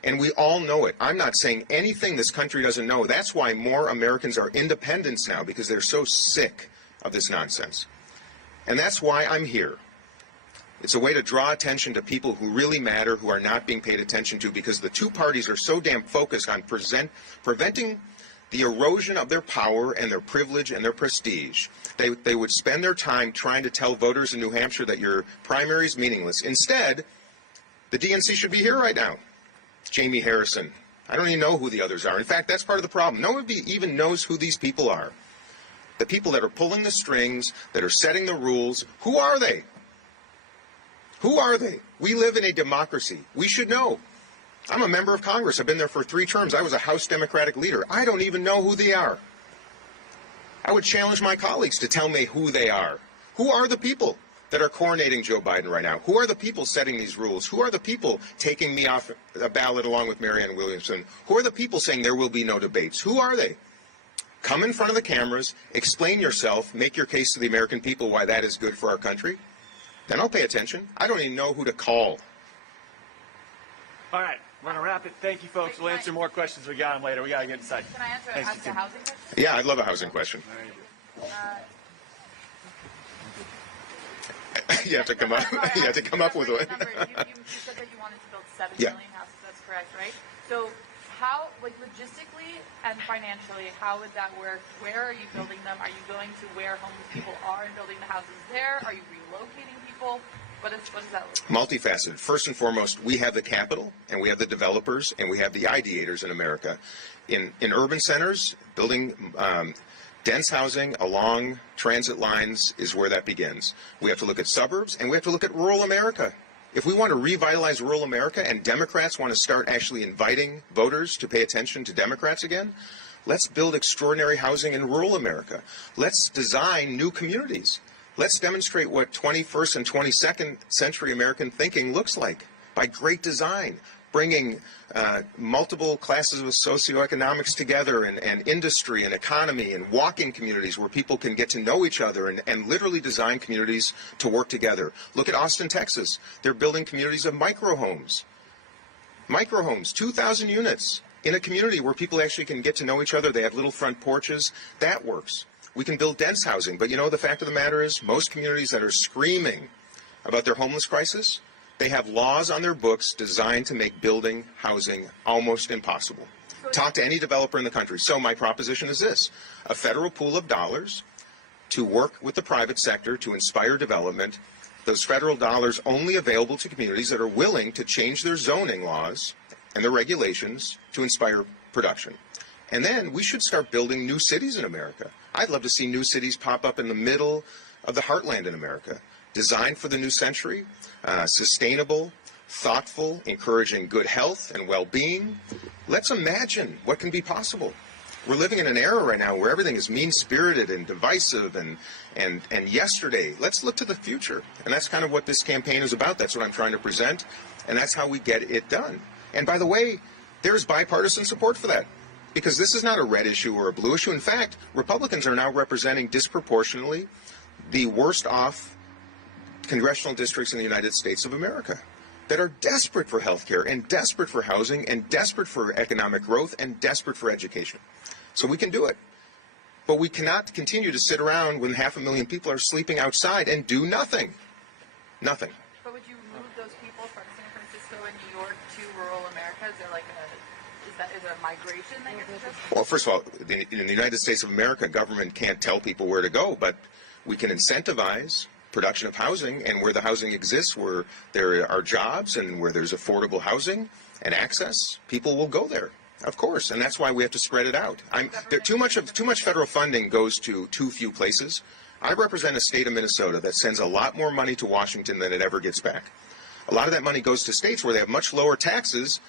And we all know it. I'm not saying anything this country doesn't know. That's why more Americans are independents now, because they're so sick of this nonsense. And that's why I'm here. It's a way to draw attention to people who really matter, who are not being paid attention to, because the two parties are so damn focused on preventing the erosion of their power and their privilege and their prestige. They would spend their time trying to tell voters in New Hampshire that your primary is meaningless. Instead, the DNC should be here right now. Jamie Harrison. I don't even know who the others are. In fact, that's part of the problem. No one even knows who these people are. The people that are pulling the strings, that are setting the rules, who are they? Who are they? We live in a democracy. We should know. I'm a member of Congress. I've been there for 3 terms. I was a House Democratic leader. I don't even know who they are. I would challenge my colleagues to tell me who they are. Who are the people? that are coronating Joe Biden right now? Who are the people setting these rules? Who are the people taking me off a ballot along with Marianne Williamson? Who are the people saying there will be no debates? Who are they? Come in front of the cameras, explain yourself, make your case to the American people why that is good for our country. Then I'll pay attention. I don't even know who to call. All right, we're going to wrap it. Thank you, folks. We'll answer more questions. We got them later. We got to get inside. Can I answer Thanks, ask a Tim. housing question? Yeah, I'd love a housing question. You have to come up. You have to come up with one. You said that you wanted to build 7 Yeah. million houses. That's correct, right? So how, like logistically and financially, how would that work? Where are you building them? Are you going to where homeless people are and building the houses there? Are you relocating people? What does that look like? Multifaceted. First and foremost, we have the capital, and we have the developers, and we have the ideators in America. In urban centers, building dense housing along transit lines is where that begins. We have to look at suburbs, and we have to look at rural America. If we want to revitalize rural America and Democrats want to start actually inviting voters to pay attention to Democrats again, let's build extraordinary housing in rural America. Let's design new communities. Let's demonstrate what 21st and 22nd century American thinking looks like by great design, bringing multiple classes of socioeconomics together and industry and economy and walking communities where people can get to know each other and literally design communities to work together. Look at Austin, Texas. They're building communities of microhomes. Microhomes, 2,000 units in a community where people actually can get to know each other. They have little front porches. That works. We can build dense housing. But you know, the fact of the matter is most communities that are screaming about their homeless crisis, they have laws on their books designed to make building housing almost impossible. Talk to any developer in the country. So my proposition is this: a federal pool of dollars to work with the private sector to inspire development. Those federal dollars only available to communities that are willing to change their zoning laws and their regulations to inspire production. And then we should start building new cities in America. I'd love to see new cities pop up in the middle of the heartland in America, designed for the new century, sustainable, thoughtful, encouraging good health and well-being. Let's imagine what can be possible. We're living in an era right now where everything is mean-spirited and divisive and yesterday. Let's look to the future. And that's kind of what this campaign is about. That's what I'm trying to present. And that's how we get it done. And by the way, there's bipartisan support for that. Because this is not a red issue or a blue issue. In fact, Republicans are now representing disproportionately the worst off congressional districts in the United States of America that are desperate for health care and desperate for housing and desperate for economic growth and desperate for education. So we can do it. But we cannot continue to sit around when 500,000 people are sleeping outside and do nothing. Nothing. But would you move those people from San Francisco and New York to rural America? Is there like is there a migration that you're suggesting? Well, first of all, in the United States of America, government can't tell people where to go, but we can incentivize production of housing, and where the housing exists, where there are jobs and where there's affordable housing and access, people will go there, of course, and that's why we have to spread it out. Too much federal funding goes to too few places. I represent a state of Minnesota that sends a lot more money to Washington than it ever gets back. A lot of that money goes to states where they have much lower taxes,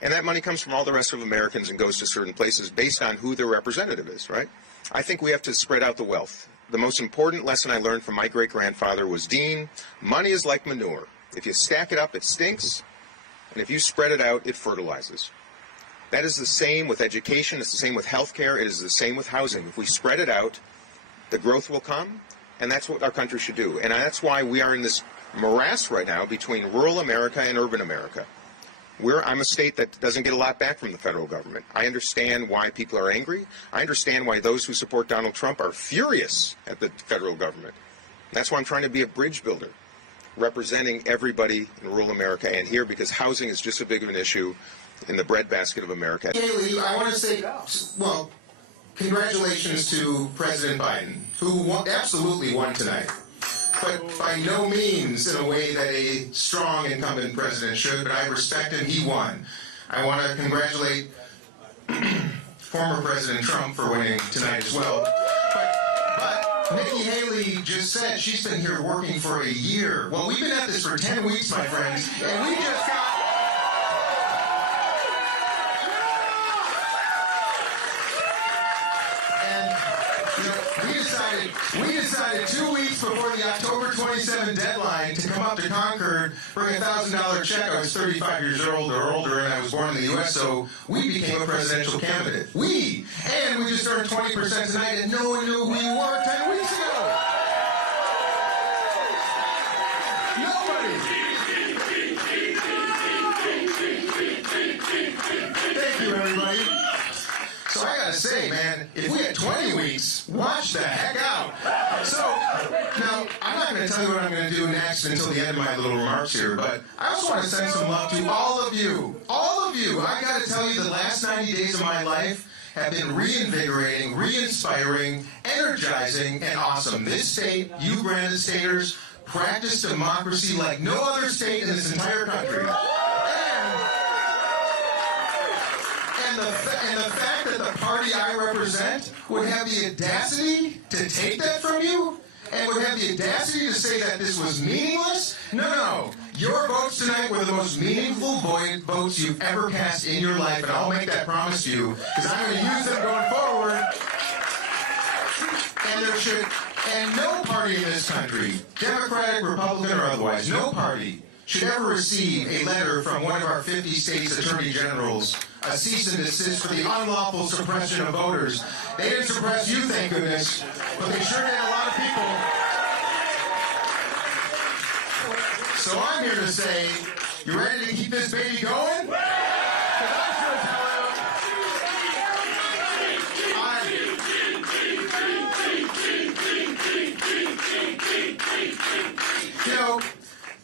and that money comes from all the rest of Americans and goes to certain places based on who their representative is, right? I think we have to spread out the wealth. The most important lesson I learned from my great-grandfather was, Dean, money is like manure. If you stack it up, it stinks, and if you spread it out, it fertilizes. That is the same with education. It's the same with health care. It is the same with housing. If we spread it out, the growth will come, and that's what our country should do. And that's why we are in this morass right now between rural America and urban America. I'm a state that doesn't get a lot back from the federal government. I understand why people are angry. I understand why those who support Donald Trump are furious at the federal government. That's why I'm trying to be a bridge builder, representing everybody in rural America and here, because housing is just as big of an issue in the breadbasket of America. Haley, I want to say, well, congratulations to President Biden, who absolutely won tonight. But by no means in a way that a strong incumbent president should, but I respect him. He won. I want to congratulate former President Trump for winning tonight as well. But Nikki Haley just said she's been here working for a year. Well, we've been at this for 10 weeks, my friends, and we just got... We decided 2 weeks before the October 27 deadline to come up to Concord, bring a $1,000 check. I was 35 years old or older, and I was born in the U.S., so we became a presidential candidate. And we just earned 20% tonight, and no one knew who we were 10 weeks ago. Nobody. Thank you, everybody. So I gotta say, man, if we had 20 weeks, watch the heck out. So, now, I'm not gonna tell you what I'm gonna do next until the end of my little remarks here, but I also want to send some love to all of you. All of you. I gotta tell you, the last 90 days of my life have been reinvigorating, re-inspiring, energizing, and awesome. This state, you Granite Staters, practice democracy like no other state in this entire country. And the fact that the party I represent would have the audacity to take that from you and would have the audacity to say that this was meaningless? No. Your votes tonight were the most meaningful votes you've ever cast in your life, and I'll make that promise to you because I'm going to use them going forward. And no party in this country, Democratic, Republican, or otherwise, no party should ever receive a letter from one of our 50 states' attorney generals, a cease and desist for the unlawful suppression of voters. They didn't suppress you, thank goodness, but they sure did a lot of people. So I'm here to say, you ready to keep this baby going? Because I'm sure as hell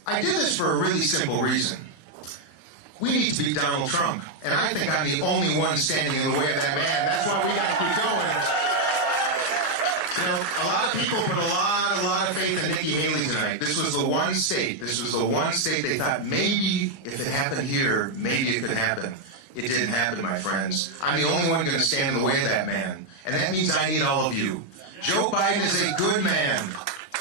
I did this for a really simple reason. We need to beat Donald Trump, and I think I'm the only one standing in the way of that man. That's why we got to keep going. A lot of people put a lot of faith in Nikki Haley tonight. This was the one state they thought maybe if it happened here, maybe it could happen. It didn't happen, my friends. I'm the only one going to stand in the way of that man, and that means I need all of you. Joe Biden is a good man.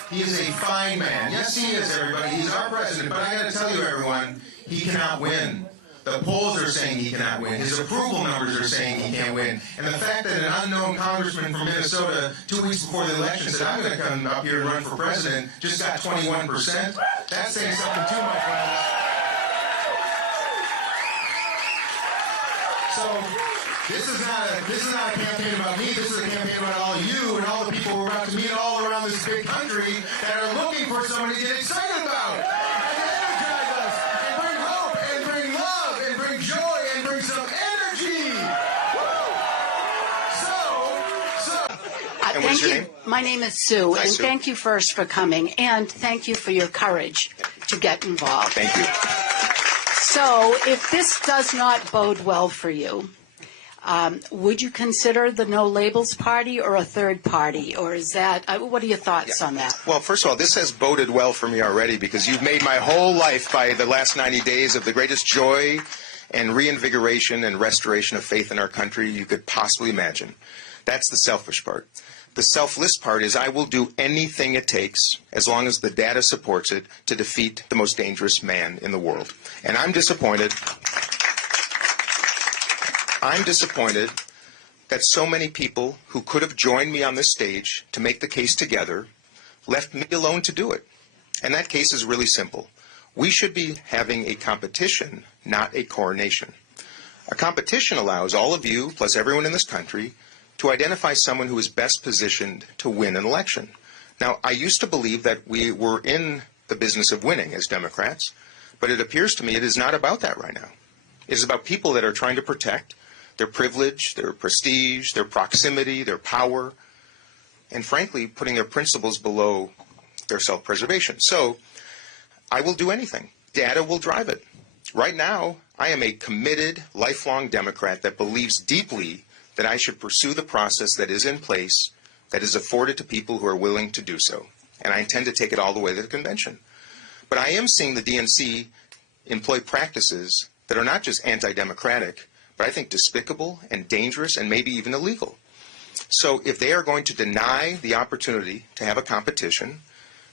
He is a fine man. Yes, he is, everybody. He's our president. But I got to tell you, everyone, he cannot win. The polls are saying he cannot win. His approval numbers are saying he can't win. And the fact that an unknown congressman from Minnesota 2 weeks before the election said, I'm going to come up here and run for president, just got 21%, that's saying something too, my friends. So, this is not a campaign about me. This is a campaign about all of you and all the people we're about to meet all around this big country that are looking for someone to get excited about and to energize us and bring hope and bring love and bring joy and bring some energy. Thank you. My name is Sue, and thank you first for coming, and thank you for your courage to get involved. Thank you. So, if this does not bode well for you, would you consider the No Labels Party or a third party, or is that, what are your thoughts on that? Well, first of all, this has boded well for me already because you've made my whole life by the last 90 days of the greatest joy and reinvigoration and restoration of faith in our country you could possibly imagine. That's the selfish part. The selfless part is I will do anything it takes, as long as the data supports it, to defeat the most dangerous man in the world. And I'm disappointed that so many people who could have joined me on this stage to make the case together left me alone to do it. And that case is really simple. We should be having a competition, not a coronation. A competition allows all of you, plus everyone in this country, to identify someone who is best positioned to win an election. Now, I used to believe that we were in the business of winning as Democrats, but it appears to me it is not about that right now. It is about people that are trying to protect their privilege, their prestige, their proximity, their power, and frankly, putting their principles below their self-preservation. So, I will do anything. Data will drive it. Right now, I am a committed, lifelong Democrat that believes deeply that I should pursue the process that is in place, that is afforded to people who are willing to do so. And I intend to take it all the way to the convention. But I am seeing the DNC employ practices that are not just anti-democratic, but I think despicable and dangerous and maybe even illegal. So if they are going to deny the opportunity to have a competition,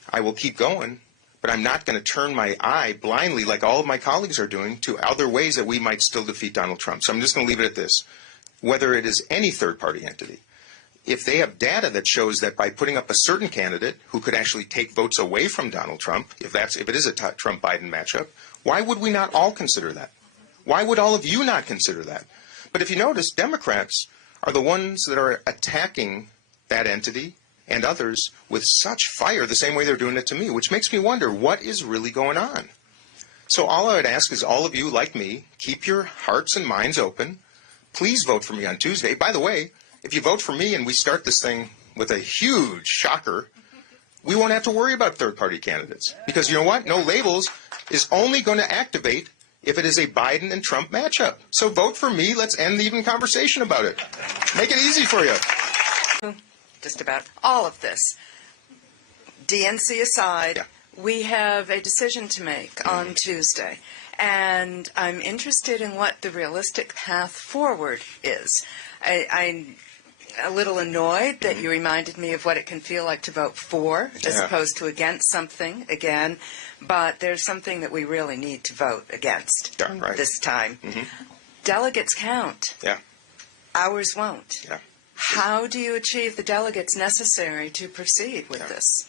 I will keep going, but I'm not going to turn my eye blindly, like all of my colleagues are doing, to other ways that we might still defeat Donald Trump. So I'm just going to leave it at this. Whether it is any third-party entity, if they have data that shows that by putting up a certain candidate who could actually take votes away from Donald Trump, if it is a Trump-Biden matchup, why would we not all consider that? Why would all of you not consider that? But if you notice, Democrats are the ones that are attacking that entity and others with such fire the same way they're doing it to me, which makes me wonder what is really going on. So all I would ask is all of you, like me, keep your hearts and minds open. Please vote for me on Tuesday. By the way, if you vote for me and we start this thing with a huge shocker, we won't have to worry about third-party candidates. Because you know what? No labels is only going to activate if it is a Biden and Trump matchup. So vote for me. Let's end the even conversation about it. Make it easy for you. Just about all of this. DNC aside, we have a decision to make on Tuesday. And I'm interested in what the realistic path forward is. I'm a little annoyed that you reminded me of what it can feel like to vote for as opposed to against something again. But there's something that we really need to vote against this time. Delegates count. Ours won't. How do you achieve the delegates necessary to proceed with this?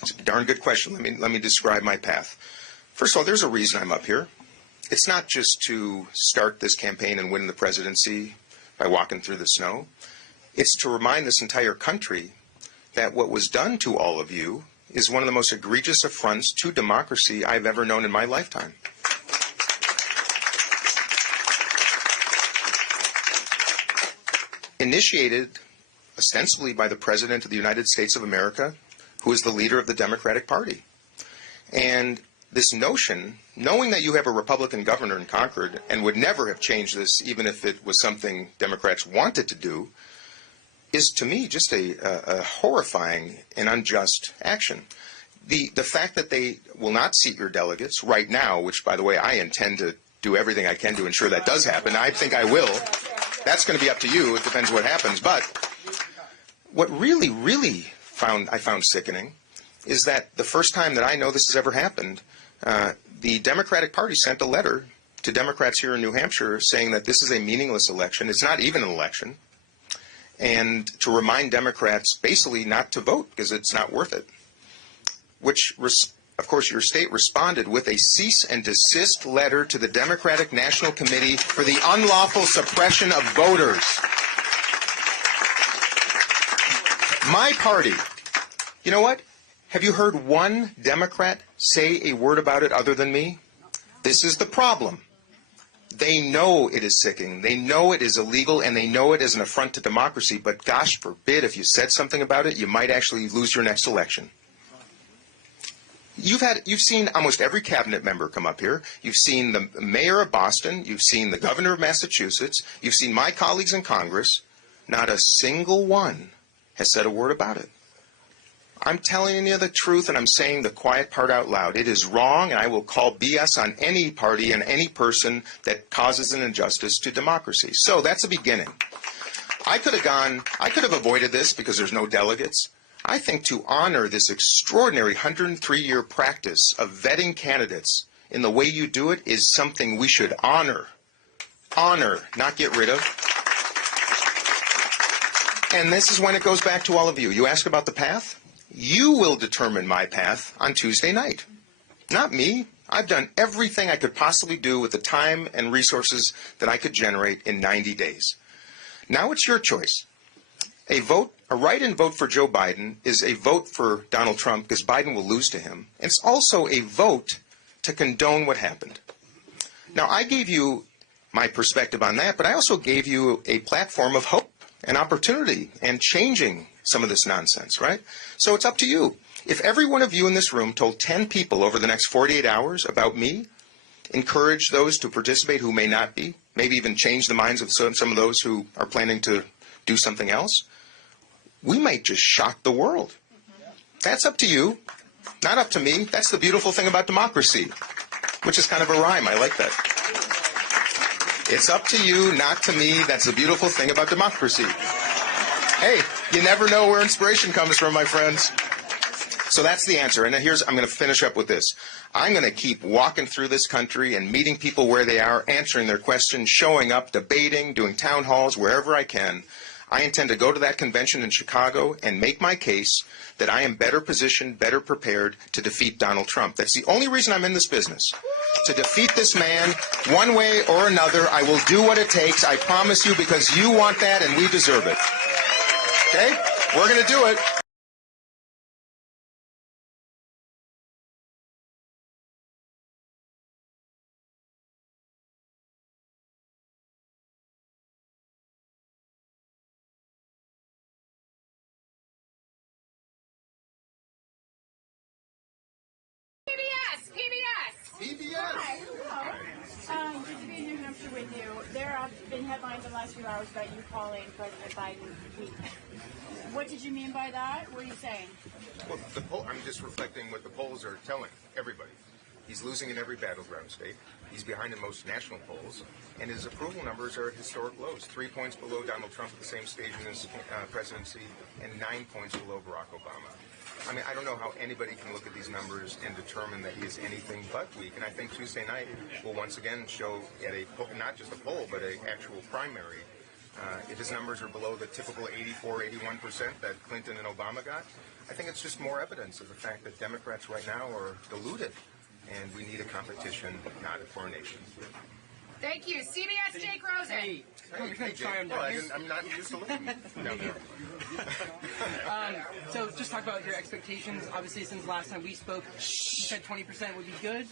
It's a darn good question. Let me describe my path. First of all, there's a reason I'm up here. It's not just to start this campaign and win the presidency by walking through the snow. It's to remind this entire country that what was done to all of you is one of the most egregious affronts to democracy I've ever known in my lifetime. Initiated ostensibly by the President of the United States of America, who is the leader of the Democratic Party. And this notion, knowing that you have a Republican governor in Concord and would never have changed this even if it was something Democrats wanted to do, is to me just a horrifying and unjust action. The fact that they will not seat your delegates right now, which, by the way, I intend to do everything I can to ensure that does happen. I think I will. That's going to be up to you. It depends what happens. But what really, really I found sickening is that the first time that I know this has ever happened, the Democratic Party sent a letter to Democrats here in New Hampshire saying that this is a meaningless election. It's not even an election. And to remind Democrats basically not to vote because it's not worth it. Which, of course, your state responded with a cease and desist letter to the Democratic National Committee for the unlawful suppression of voters. My party, you know what? Have you heard one Democrat say a word about it other than me? This is the problem. They know it is sickening. They know it is illegal, and they know it is an affront to democracy. But gosh forbid, if you said something about it, you might actually lose your next election. You've seen almost every cabinet member come up here. You've seen the mayor of Boston. You've seen the governor of Massachusetts. You've seen my colleagues in Congress. Not a single one has said a word about it. I'm telling you the truth, and I'm saying the quiet part out loud. It is wrong, and I will call BS on any party and any person that causes an injustice to democracy. So that's the beginning. I could have avoided this because there's no delegates. I think to honor this extraordinary 103-year practice of vetting candidates in the way you do it is something we should honor. Honor, not get rid of. And this is when it goes back to all of you. You ask about the path? You will determine my path on Tuesday night. Not me. I've done everything I could possibly do with the time and resources that I could generate in 90 days. Now it's your choice. A write-in vote for Joe Biden is a vote for Donald Trump because Biden will lose to him. It's also a vote to condone what happened. Now, I gave you my perspective on that, but I also gave you a platform of hope and opportunity and changing some of this nonsense, right? So it's up to you. If every one of you in this room told 10 people over the next 48 hours about me, encourage those to participate who may not be, maybe even change the minds of some of those who are planning to do something else, we might just shock the world. That's up to you, not up to me. That's the beautiful thing about democracy, which is kind of a rhyme. I like that. It's up to you, not to me. That's the beautiful thing about democracy. Hey, you never know where inspiration comes from, my friends. So that's the answer. And I'm going to finish up with this. I'm going to keep walking through this country and meeting people where they are, answering their questions, showing up, debating, doing town halls, wherever I can. I intend to go to that convention in Chicago and make my case that I am better positioned, better prepared to defeat Donald Trump. That's the only reason I'm in this business. To defeat this man, one way or another, I will do what it takes, I promise you, because you want that and we deserve it. Okay? We're going to do it. PBS! Good to be in New Hampshire with you. There have been headlines in the last few hours about you calling President Biden weak. What did you mean by that? What are you saying? Well, I'm just reflecting what the polls are telling everybody. He's losing in every battleground state. He's behind in most national polls, and his approval numbers are at historic lows. 3 points below Donald Trump at the same stage in his presidency, and 9 points below Barack Obama. I mean, I don't know how anybody can look at these numbers and determine that he is anything but weak. And I think Tuesday night will once again show at a, not just a poll, but an actual primary, if his numbers are below the typical 84, 81% that Clinton and Obama got, I think it's just more evidence of the fact that Democrats right now are deluded, and we need a competition, not a coronation. Thank you. CBS, Jake Rosen. Hey, I'm not used to looking down there. So just talk about your expectations. Obviously, since last time we spoke, you said 20% would be good.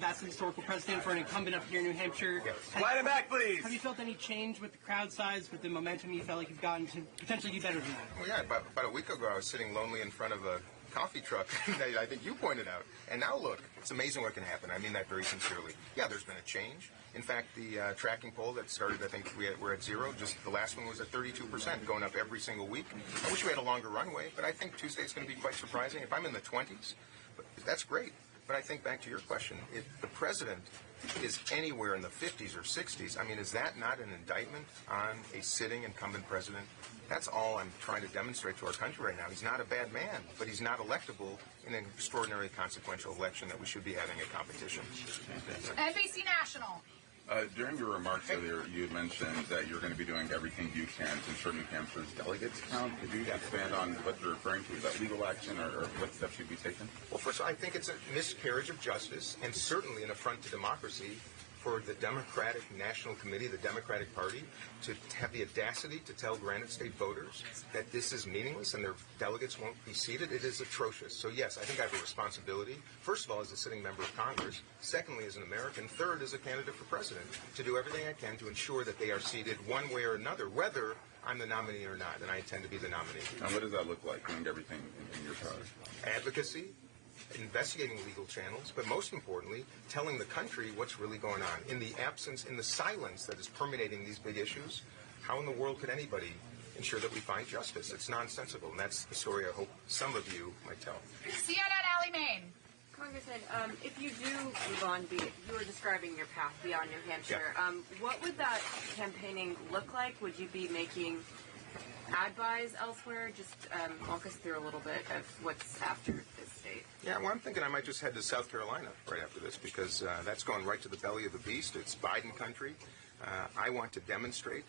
That's an historical precedent for an incumbent up here in New Hampshire. Slide it back, please. Have you felt any change with the crowd size, with the momentum you felt like you've gotten to potentially do better than that? Well, yeah, about a week ago, I was sitting lonely in front of a coffee truck that I think you pointed out. And now look, it's amazing what can happen. I mean that very sincerely. Yeah, there's been a change. In fact, the tracking poll that started, I think we're at 0. Just the last one was at 32%, going up every single week. I wish we had a longer runway, but I think Tuesday's going to be quite surprising. If I'm in the 20s, that's great. But I think back to your question, if the president is anywhere in the 50s or 60s, I mean, is that not an indictment on a sitting incumbent president? That's all I'm trying to demonstrate to our country right now. He's not a bad man, but he's not electable in an extraordinarily consequential election that we should be having a competition. NBC National. During your remarks earlier, you had mentioned that you're going to be doing everything you can to ensure New Hampshire's delegates count. Could you expand on what you're referring to? Is that legal action or what steps should be taken? Well, first, I think it's a miscarriage of justice and certainly an affront to democracy for the Democratic National Committee, the Democratic Party, to have the audacity to tell Granite State voters that this is meaningless and their delegates won't be seated. It is atrocious. So, yes, I think I have a responsibility, first of all, as a sitting member of Congress, secondly, as an American, third, as a candidate for president, to do everything I can to ensure that they are seated one way or another, whether I'm the nominee or not, and I intend to be the nominee. And what does that look like, doing everything in your power? Advocacy, investigating legal channels, but most importantly, telling the country what's really going on. In the absence, in the silence that is permeating these big issues, how in the world could anybody ensure that we find justice? It's nonsensical, and that's the story I hope some of you might tell. CNN, Allie Main. Congressman, if you do move on, you were describing your path beyond New Hampshire. Yeah. What would that campaigning look like? Would you be making ad buys elsewhere? Just walk us through a little bit of what's after this state. Yeah, well, I'm thinking I might just head to South Carolina right after this because that's going right to the belly of the beast. It's Biden country. I want to demonstrate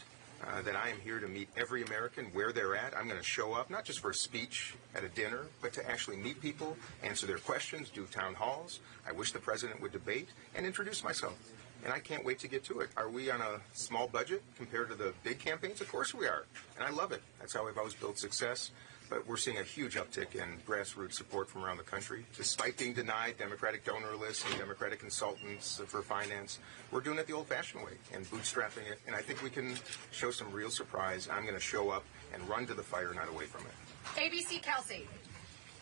that I am here to meet every American where they're at. I'm going to show up, not just for a speech at a dinner, but to actually meet people, answer their questions, do town halls. I wish the president would debate and introduce myself. And I can't wait to get to it. Are we on a small budget compared to the big campaigns? Of course we are. And I love it. That's how we've always built success. But we're seeing a huge uptick in grassroots support from around the country. Despite being denied Democratic donor lists and Democratic consultants for finance, we're doing it the old-fashioned way and bootstrapping it. And I think we can show some real surprise. I'm going to show up and run to the fire, not away from it. ABC Kelsey.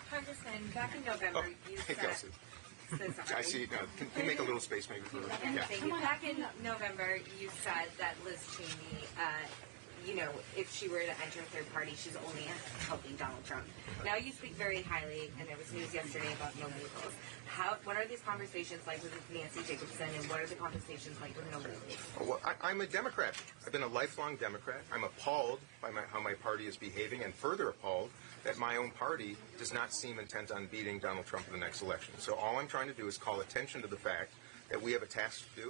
Congressman, back in November, you said... Kelsey. I see. Can you make a little space maybe for Back in November, you said that Liz Cheney, if she were to enter a third party, she's only helping Donald Trump. Now you speak very highly, and there was news yesterday about no labels. What are these conversations like with Nancy Jacobson, and what are the conversations like with no labels? Well, I'm a Democrat. I've been a lifelong Democrat. I'm appalled by how my party is behaving, and further appalled that my own party does not seem intent on beating Donald Trump in the next election. So all I'm trying to do is call attention to the fact that we have a task to do,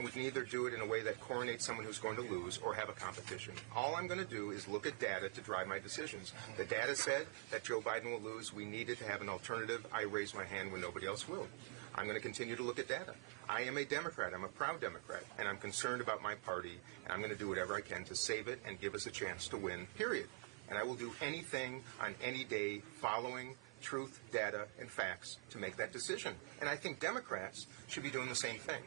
and we can either do it in a way that coronates someone who's going to lose or have a competition. All I'm going to do is look at data to drive my decisions. The data said that Joe Biden will lose. We needed to have an alternative. I raised my hand when nobody else will. I'm going to continue to look at data. I am a Democrat. I'm a proud Democrat, and I'm concerned about my party, and I'm going to do whatever I can to save it and give us a chance to win, period. And I will do anything on any day following truth, data, and facts to make that decision. And I think Democrats should be doing the same thing.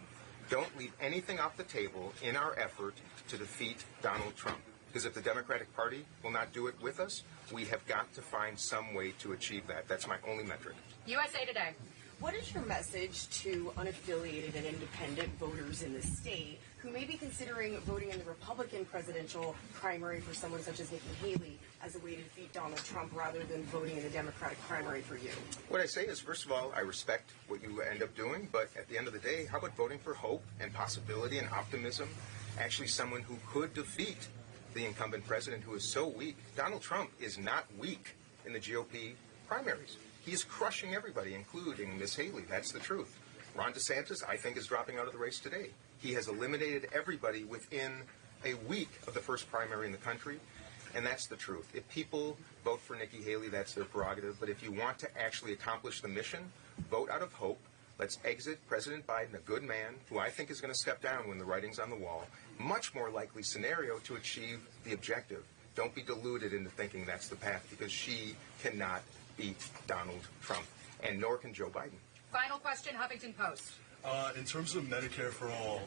Don't leave anything off the table in our effort to defeat Donald Trump. Because if the Democratic Party will not do it with us, we have got to find some way to achieve that. That's my only metric. USA Today. What is your message to unaffiliated and independent voters in the state who may be considering voting in the Republican presidential primary for someone such as Nikki Haley as a way to defeat Donald Trump rather than voting in the Democratic primary for you? What I say is, first of all, I respect what you end up doing, but at the end of the day, how about voting for hope and possibility and optimism? Actually, someone who could defeat the incumbent president who is so weak. Donald Trump is not weak in the GOP primaries. He is crushing everybody, including Miss Haley. That's the truth. Ron DeSantis, I think, is dropping out of the race today. He has eliminated everybody within a week of the first primary in the country, and that's the truth. If people vote for Nikki Haley, that's their prerogative. But if you want to actually accomplish the mission, vote out of hope. Let's exit President Biden, a good man, who I think is going to step down when the writing's on the wall. Much more likely scenario to achieve the objective. Don't be deluded into thinking that's the path, because she cannot beat Donald Trump, and nor can Joe Biden. Final question, Huffington Post. In terms of Medicare for all,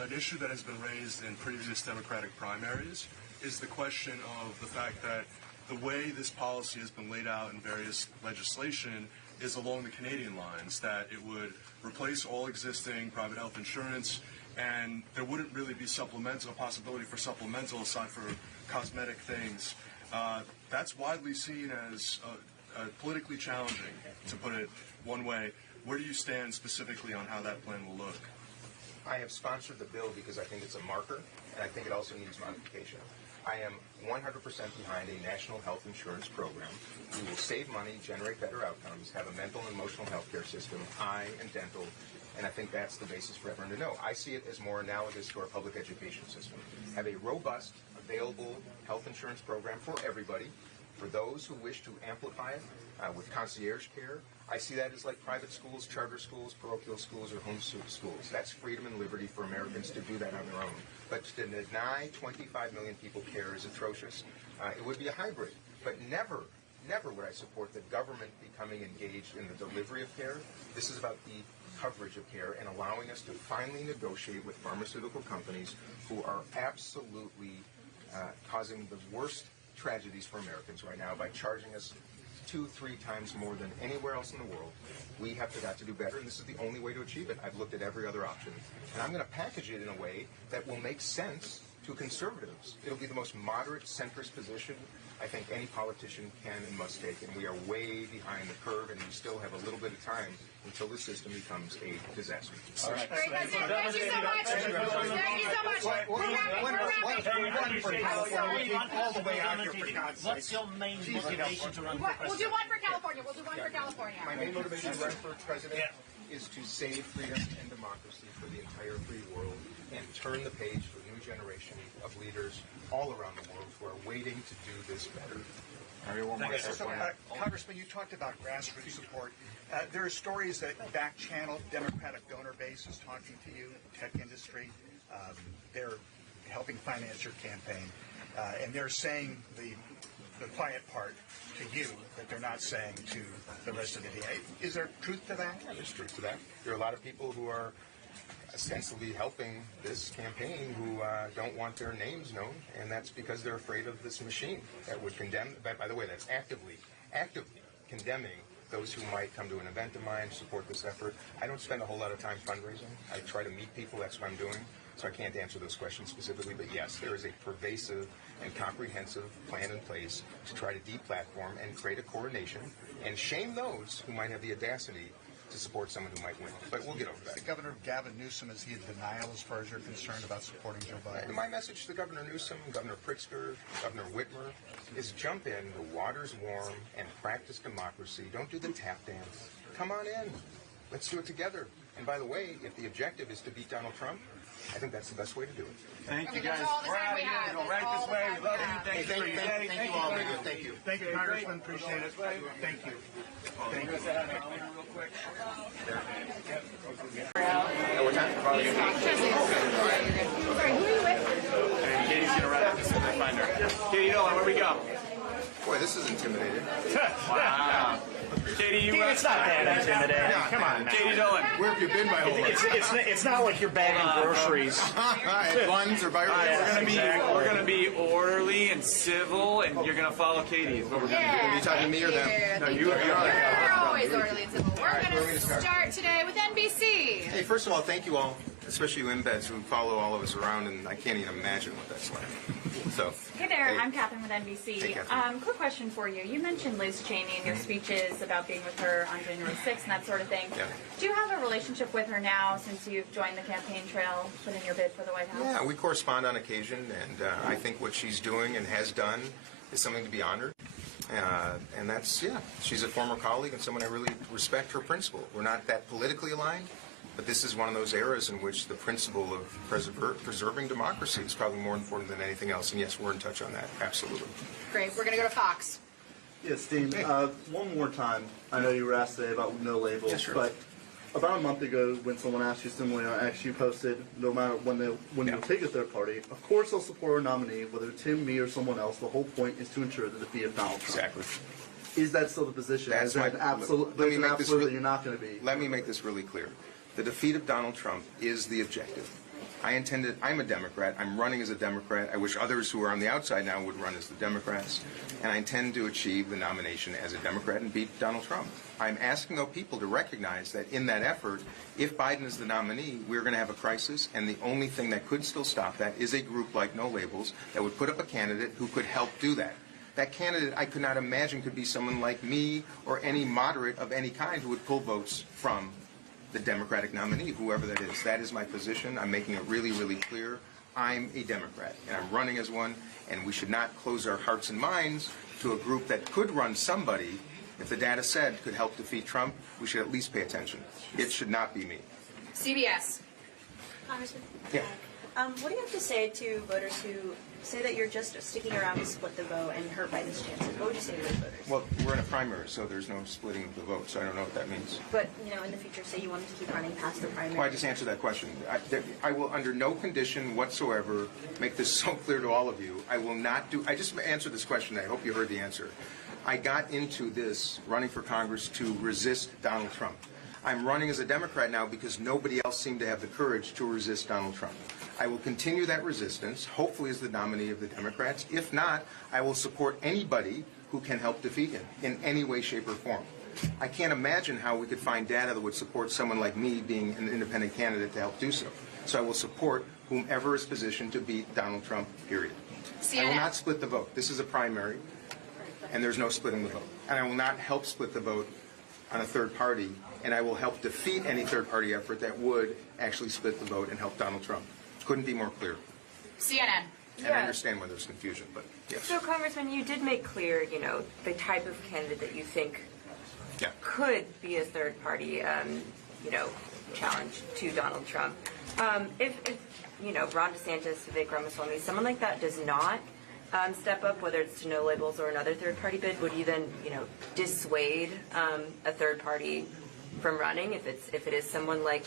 an issue that has been raised in previous Democratic primaries is the question of the fact that the way this policy has been laid out in various legislation is along the Canadian lines, that it would replace all existing private health insurance, and there wouldn't really be a possibility for supplemental aside for cosmetic things. That's widely seen as politically challenging, to put it one way. Where do you stand specifically on how that plan will look? I have sponsored the bill because I think it's a marker, and I think it also needs modification. I am 100% behind a national health insurance program. We will save money, generate better outcomes, have a mental and emotional health care system, eye and dental, and I think that's the basis for everyone to know. I see it as more analogous to our public education system. Have a robust, available health insurance program for everybody. For those who wish to amplify it with concierge care, I see that as like private schools, charter schools, parochial schools, or home schools. That's freedom and liberty for Americans to do that on their own. But to deny 25 million people care is atrocious. It would be a hybrid. But never would I support the government becoming engaged in the delivery of care. This is about the coverage of care and allowing us to finally negotiate with pharmaceutical companies who are absolutely causing the worst tragedies for Americans right now by charging us 2-3 times more than anywhere else in the world. We have got to do better, and this is the only way to achieve it. I've looked at every other option, and I'm going to package it in a way that will make sense to conservatives. It'll be the most moderate, centrist position I think any politician can and must take, and we are way behind the curve, and we still have a little bit of time until the system becomes a disaster. All right. Great, that's it. Thank you so much. Thank you so much. We're wrapping. What's your main motivation to run for president? We'll do one for California. My main motivation to run for president is to save freedom and democracy for the entire free world and turn the page for a new generation of leaders all around the world who are waiting to do this better. Congressman, you talked about grassroots support. There are stories that back-channel Democratic donor base is talking to you, tech industry. They're helping finance your campaign. And they're saying the quiet part to you that they're not saying to the rest of the DA. Is there truth to that? Yeah, there's truth to that. There are a lot of people who are ostensibly helping this campaign who don't want their names known, and that's because they're afraid of this machine that would condemn. By the way, that's actively condemning those who might come to an event of mine, support this effort. I don't spend a whole lot of time fundraising. I try to meet people. That's what I'm doing. So I can't answer those questions specifically. But yes, there is a pervasive and comprehensive plan in place to try to deplatform and create a coronation and shame those who might have the audacity to support someone who might win. But we'll get over that. The Governor Gavin Newsom, is he in denial as far as you're concerned about supporting Joe Biden? And my message to Governor Newsom, Governor Pritzker, Governor Whitmer is jump in, the water's warm, and practice democracy. Don't do the tap dance. Come on in. Let's do it together. And by the way, if the objective is to beat Donald Trump, I think that's the best way to do it. Thank you, guys. We're out of here. Go right this way. We love you. Thank you for your day. Thank you all. Thank you. Thank you, Congressman. Appreciate it. Thank you. Thank you. Real quick. What time? Sorry, who are you with? And Katie's gonna run up as soon as I find her. Katie Nolan, where we go? Boy, this is intimidating. Wow. Katie, you It's not that intimidating. Come on now. Katie Nolan. Where have you been my whole life? It's not like you're bagging groceries. Buns or We're gonna be orderly and civil, and you're gonna follow Katie. Is what we're gonna do. Are you talking to me or them? No, you're We're always orderly and civil. We're we're going gonna to start. start today with NBC. Hey, first of all, thank you all, especially you embeds who follow all of us around, and I can't even imagine what that's like. So. Hey there, I'm Catherine with NBC. Hey, Catherine. Quick question for you. You mentioned Liz Cheney in your speeches about being with her on January 6th and that sort of thing. Yeah. Do you have a relationship with her now since you've joined the campaign trail, put in your bid for the White House? Yeah, we correspond on occasion, and I think what she's doing and has done is something to be honored. And that's, she's a former colleague and someone I really respect her principle. We're not that politically aligned, but this is one of those eras in which the principle of preserving democracy is probably more important than anything else. And yes, we're in touch on that, absolutely. Great. We're going to go to Fox. Yes, Dean, one more time. I know you were asked today about no labels, Yes, sure. but about a month ago when someone asked you similarly, you posted, no matter when you'll take a third party, of course they'll support our nominee, whether Tim, me, or someone else. The whole point is to ensure the defeat of Donald Trump. Exactly. Is that still the position? That's Is there an absolute that you're not going to be? Let me make this really clear. The defeat of Donald Trump is the objective. I'm a Democrat. I'm running as a Democrat. I wish others who are on the outside now would run as the Democrats. And I intend to achieve the nomination as a Democrat and beat Donald Trump. I'm asking, though, people to recognize that in that effort, if Biden is the nominee, we're going to have a crisis. And the only thing that could still stop that is a group like No Labels that would put up a candidate who could help do that. That candidate, I could not imagine, could be someone like me or any moderate of any kind who would pull votes from the Democratic nominee, whoever that is. That is my position. I'm making it really, really clear. I'm a Democrat, and I'm running as one, and we should not close our hearts and minds to a group that could run somebody, if the data said could help defeat Trump. We should at least pay attention. It should not be me. CBS. Congressman, Yeah. what do you have to say to voters who say that you're just sticking around to split the vote and hurt Biden's chances? What would you say to those voters? Well, we're in a primary, so there's no splitting of the vote, so I don't know what that means. But, in the future, say you wanted to keep running past the primary. Well, I just answered that question. I will, under no condition whatsoever, make this so clear to all of you. I will not do. I just answered this question. I hope you heard the answer. I got into this running for Congress to resist Donald Trump. I'm running as a Democrat now because nobody else seemed to have the courage to resist Donald Trump. I will continue that resistance, hopefully as the nominee of the Democrats. If not, I will support anybody who can help defeat him in any way, shape, or form. I can't imagine how we could find data that would support someone like me being an independent candidate to help do so. So I will support whomever is positioned to beat Donald Trump, period. I will not split the vote. This is a primary, and there's no splitting the vote. And I will not help split the vote on a third party, and I will help defeat any third party effort that would actually split the vote and help Donald Trump. Couldn't be more clear. CNN. And I understand why there's confusion, but yes. So, Congressman, you did make clear, the type of candidate that you think could be a third party, challenge to Donald Trump. If Ron DeSantis, Vivek Ramaswamy, someone like that does not step up, whether it's to No Labels or another third party bid, would you then, dissuade a third party from running if it is someone like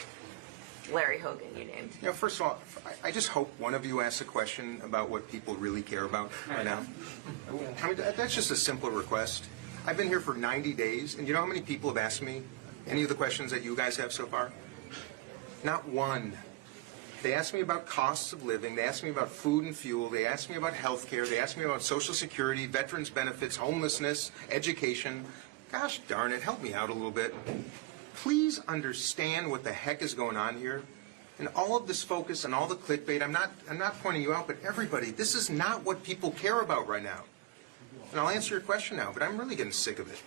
Larry Hogan, you named? First of all, I just hope one of you asks a question about what people really care about right now. I mean, that's just a simple request. I've been here for 90 days, and you know how many people have asked me any of the questions that you guys have so far? Not one. They asked me about costs of living. They asked me about food and fuel. They asked me about health care. They asked me about Social Security, veterans benefits, homelessness, education. Gosh darn it, help me out a little bit. Please understand what the heck is going on here. And all of this focus and all the clickbait, I'm not pointing you out, but everybody, this is not what people care about right now. And I'll answer your question now, but I'm really getting sick of it.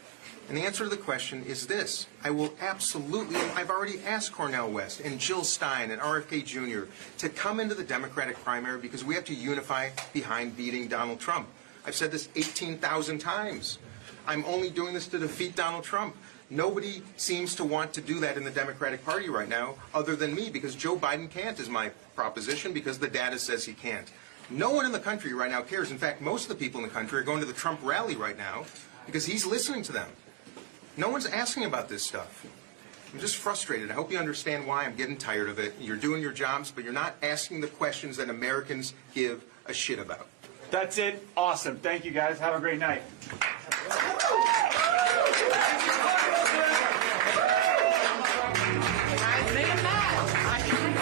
And the answer to the question is this. I will absolutely, I've already asked Cornel West and Jill Stein and RFK Jr. to come into the Democratic primary because we have to unify behind beating Donald Trump. I've said this 18,000 times. I'm only doing this to defeat Donald Trump. Nobody seems to want to do that in the Democratic Party right now, other than me, because Joe Biden can't, is my proposition, because the data says he can't. No one in the country right now cares. In fact, most of the people in the country are going to the Trump rally right now because he's listening to them. No one's asking about this stuff. I'm just frustrated. I hope you understand why I'm getting tired of it. You're doing your jobs, but you're not asking the questions that Americans give a shit about. That's it. Awesome. Thank you, guys. Have a great night.